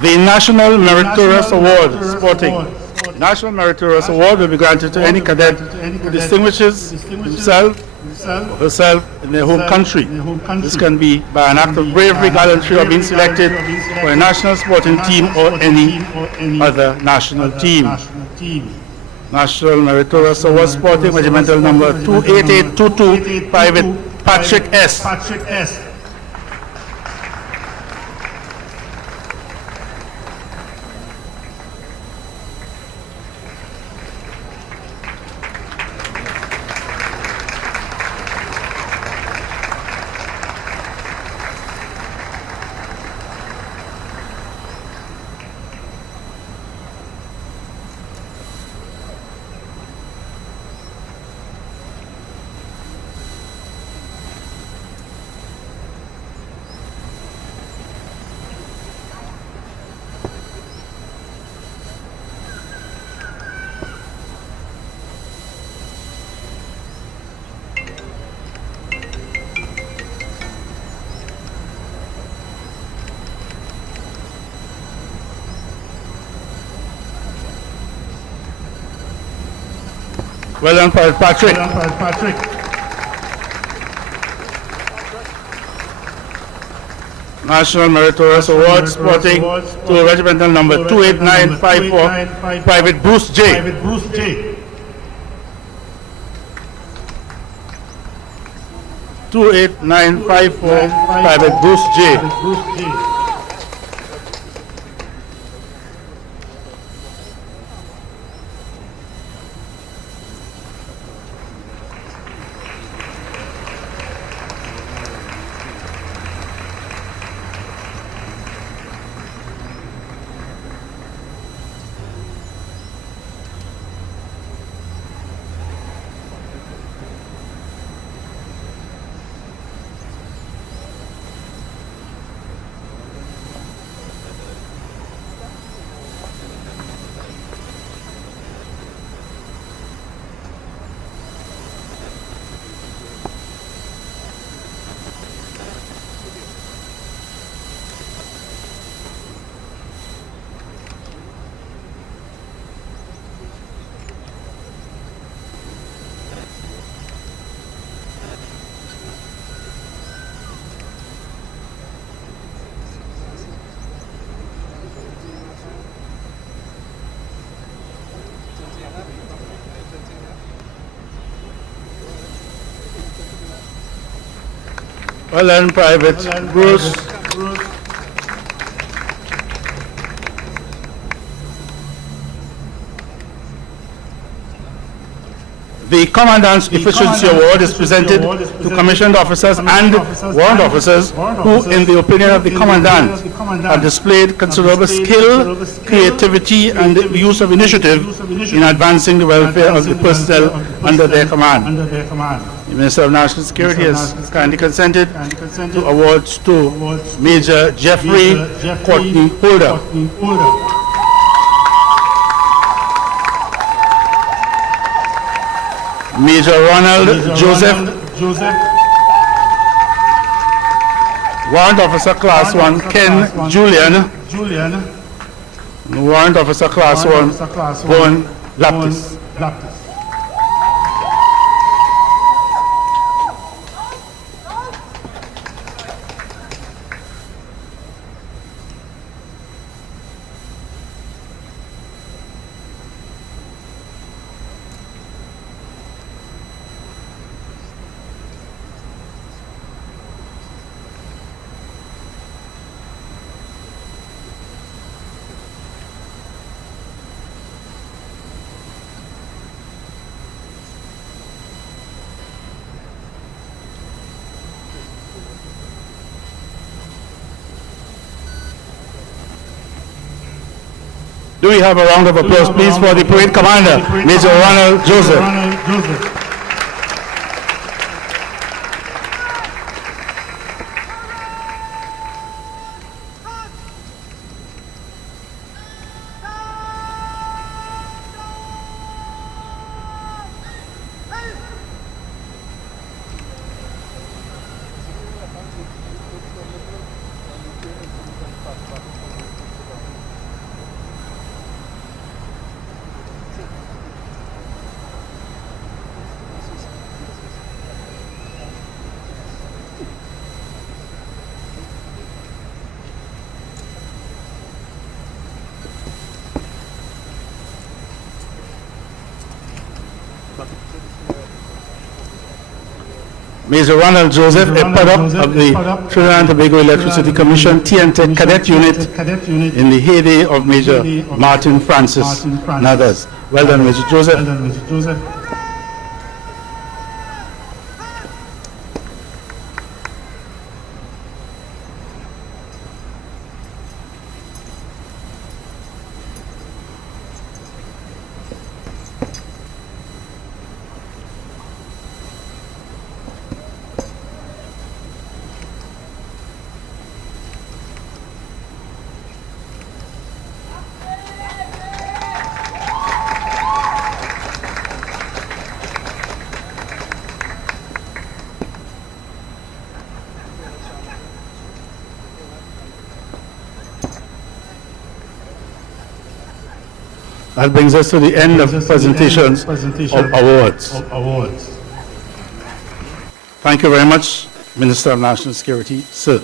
The National Meritorious Award, Sporting. National Meritorious Award will be granted to any cadet who distinguishes himself or herself in their home country. This can be by an act of bravery, gallantry, or being selected for a national sporting team or any other national team. National Meritorious Award, Sporting, Regimental Number 28822, Private Patrick S. Well done, Private Patrick. National Meritorious Award, Sporting, to Regimental Number 28954, Private Bruce J. 28954, Private Bruce J. Well done, Private Bruce. The Commandant's Efficiency Award is presented to commissioned officers and warrant officers who, in the opinion of the Commandant, have displayed considerable skill, creativity, and the use of initiative in advancing the welfare of the personnel under their command. The Minister of National Security has kindly consented to awards to Major Jeffrey Courtney Holder, Major Ronald Joseph, Warrant Officer Class 1 Ken Julian, Warrant Officer Class 1, Bowen Baptist. Baptist. Do we have a round of applause, please, for the parade commander, Major Ronald Joseph? Ronald Joseph. Major Ronald Joseph, a product of the Trinidad and Tobago Electricity Commission TNT Cadet Unit in the heyday of Major Martin Francis and others. Well done, Major Joseph. Well done, Mr. Joseph. That brings us to the end of presentations of awards. Thank you very much, Minister of National Security, sir.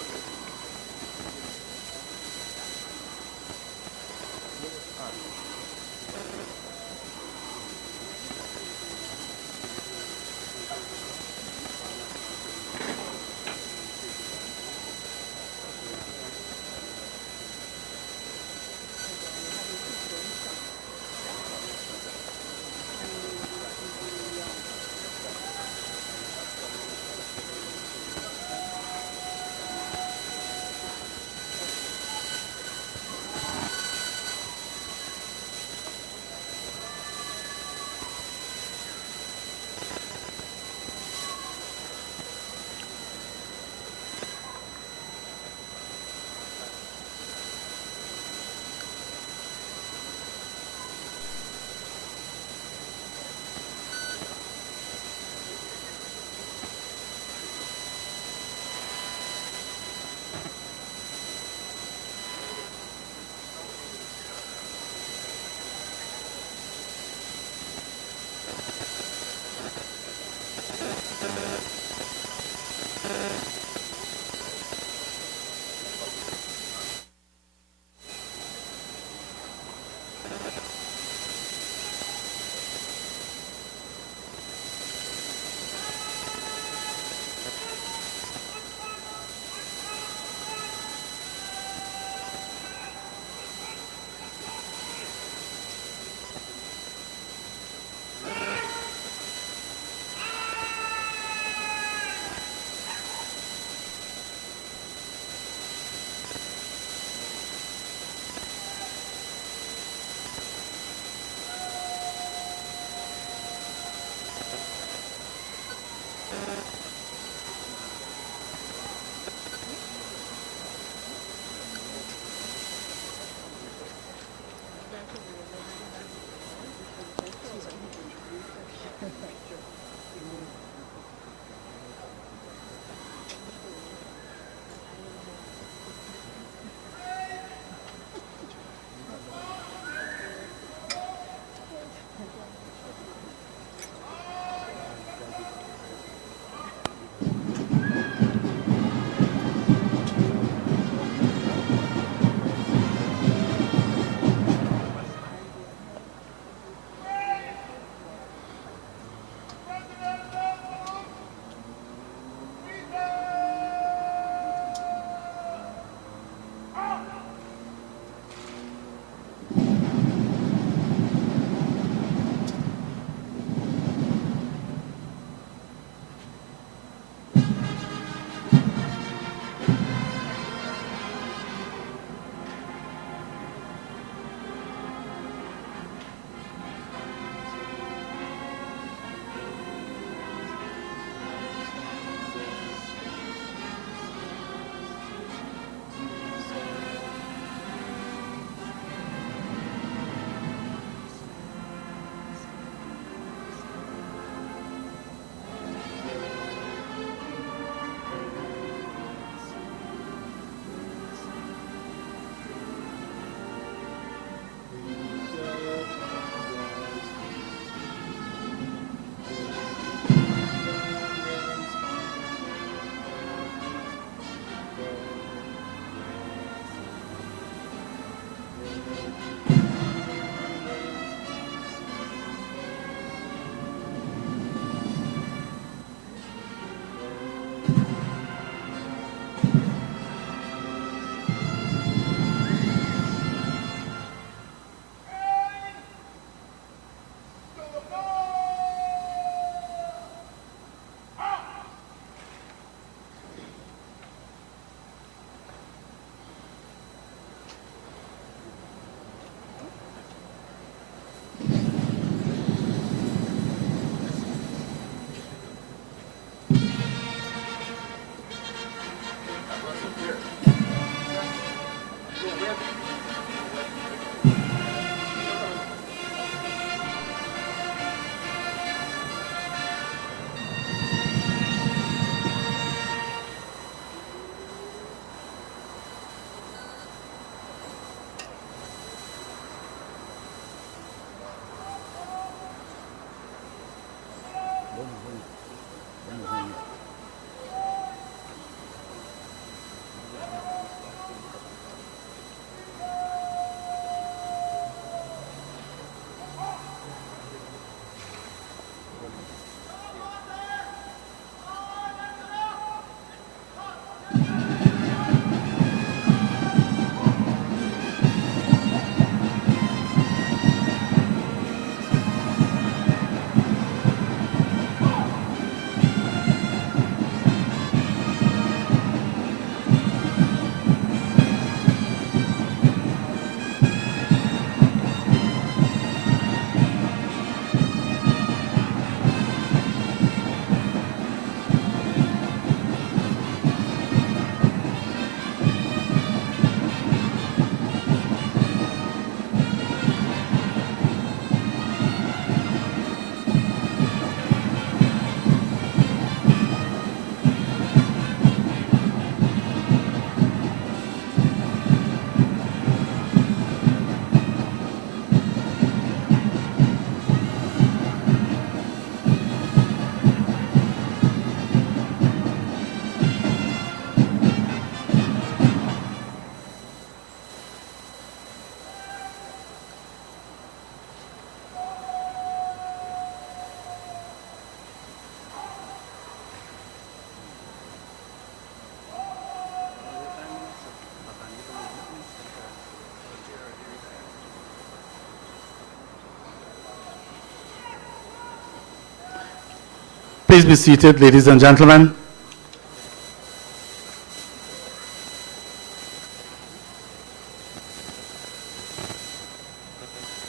Please be seated, ladies and gentlemen.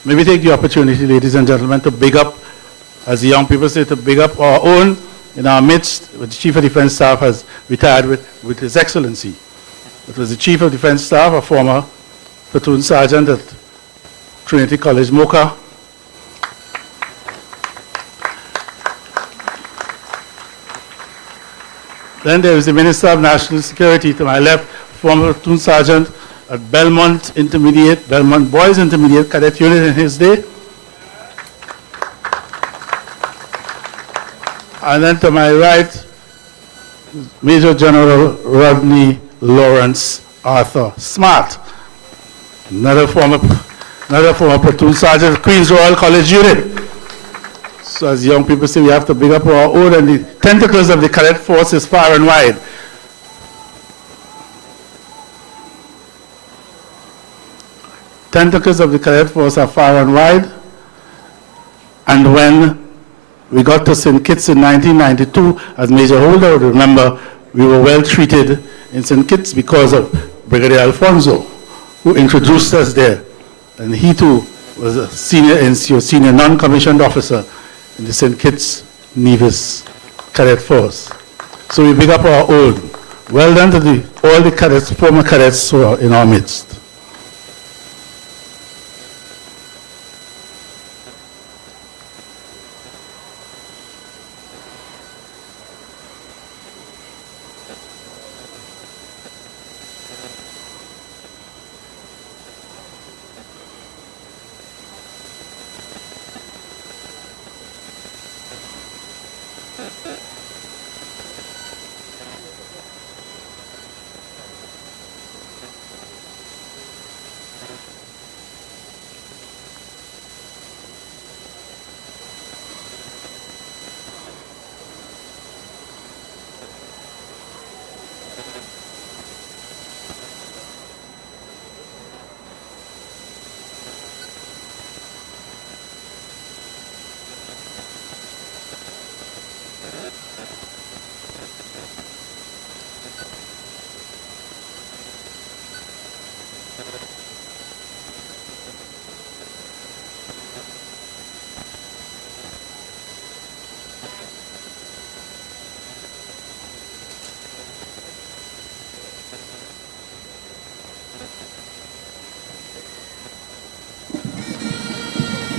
May we take the opportunity, ladies and gentlemen, to big up, as the young people say, to big up our own in our midst. The Chief of Defense Staff has retired with His Excellency. It was the Chief of Defense Staff, a former platoon sergeant at Trinity College, Mocha. Then there is the Minister of National Security to my left, former platoon sergeant at Belmont Boys Intermediate Cadet Unit in his day. And then to my right, Major General Rodney Lawrence Arthur Smart, another former platoon sergeant at Queen's Royal College Unit. So as young people say, we have to big up our own, and the tentacles of the cadet force is far and wide. Tentacles of the cadet force are far and wide. And when we got to St. Kitts in 1992, as Major Holder would remember, we were well treated in St. Kitts because of Brigadier Alfonso, who introduced us there. And he too was a senior NCO, senior non-commissioned officer in the St. Kitts Nevis Cadet Force. So we big up our own. Well done to all the cadets, former cadets who are in our midst.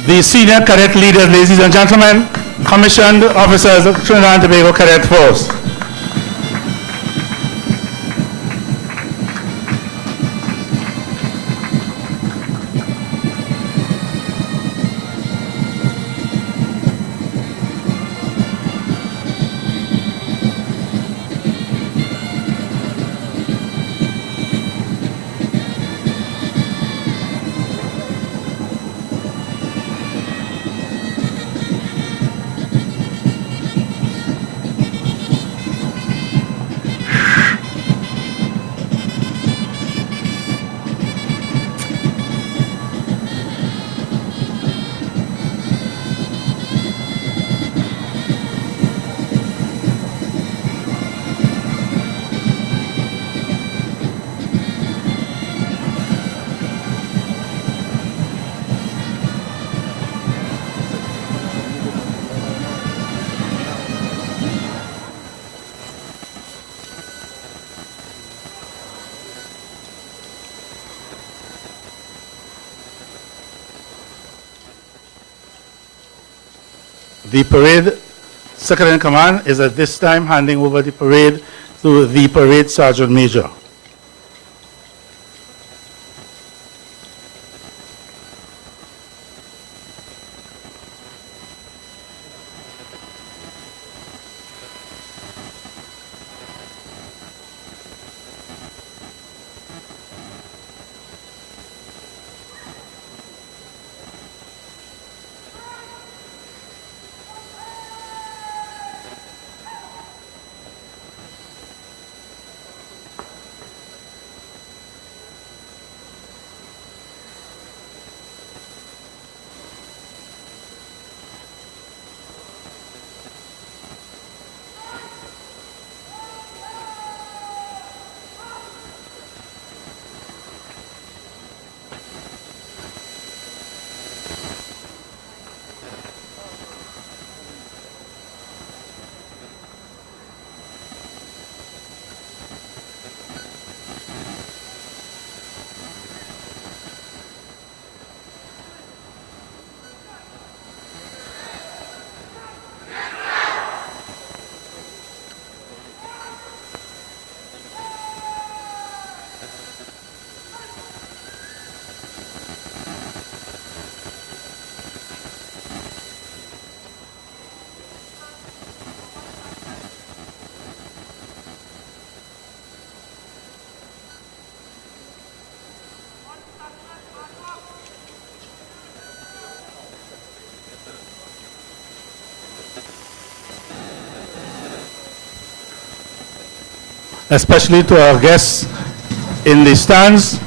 The senior cadet leaders, ladies and gentlemen, commissioned officers of Trinidad and Tobago Cadet Force. The parade second in command is at this time handing over the parade to the parade sergeant major. Especially to our guests in the stands.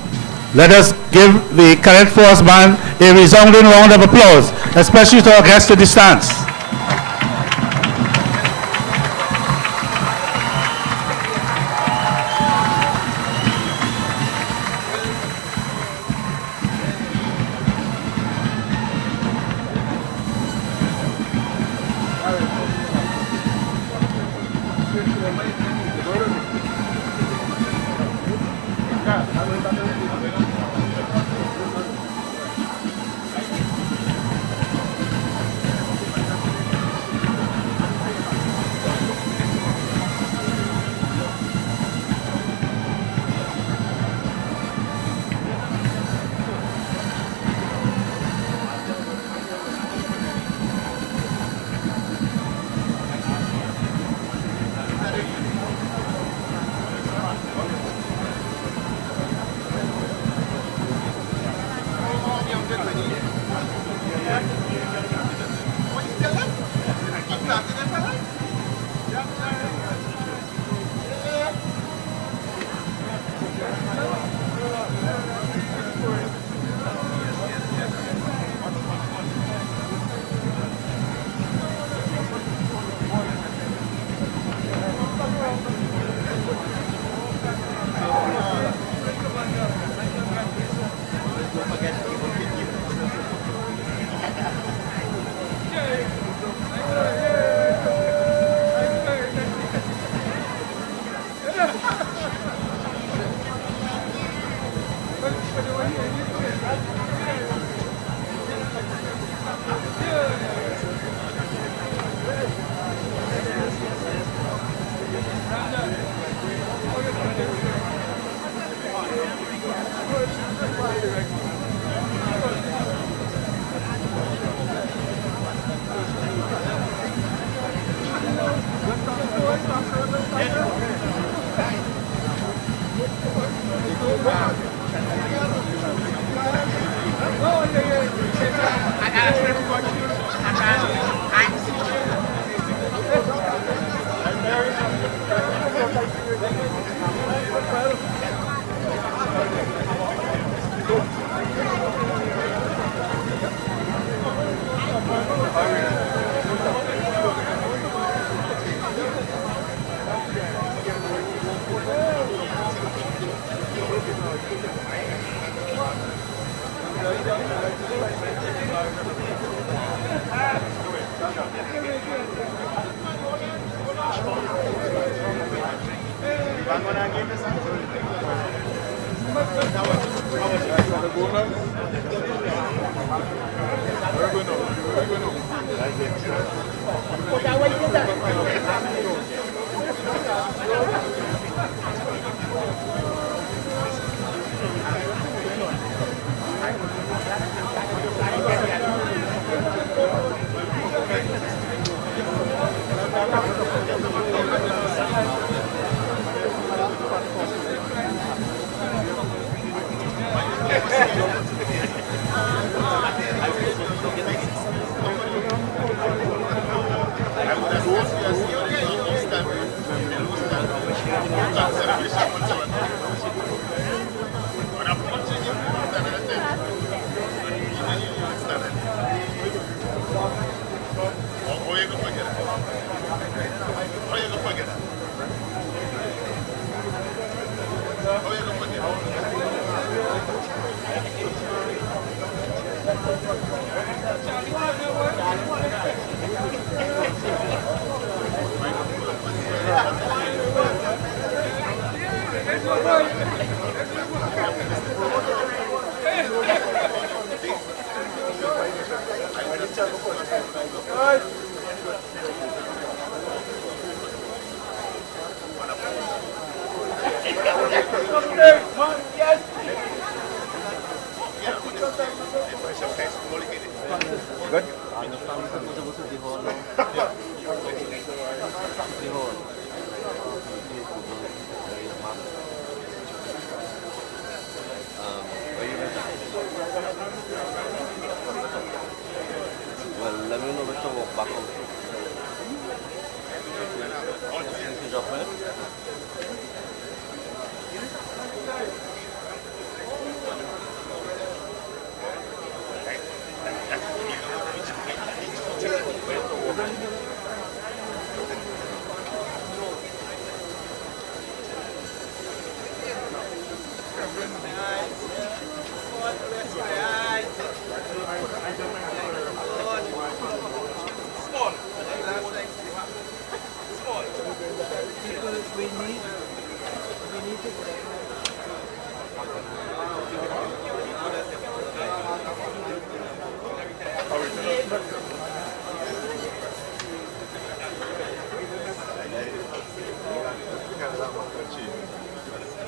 Let us give the Cadet Force Band a resounding round of applause, especially to our guests in the stands.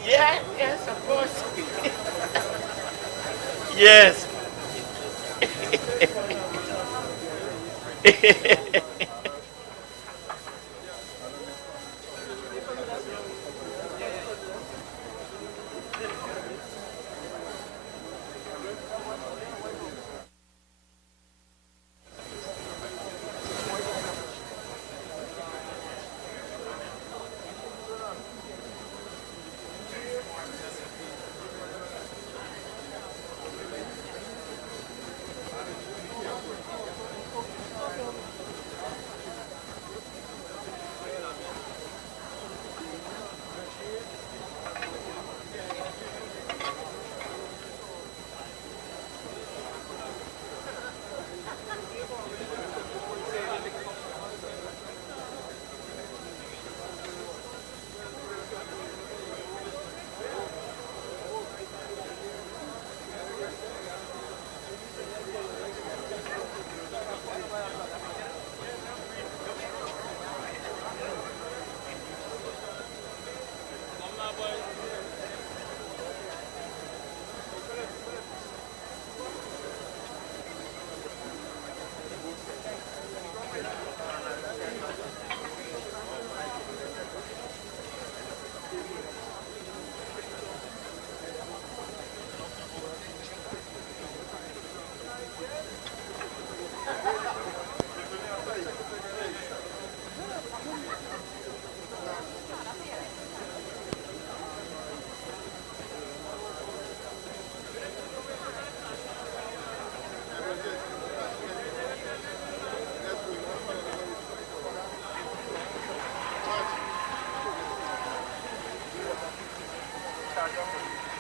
Yeah, yes, of course. Yes. Sergeant.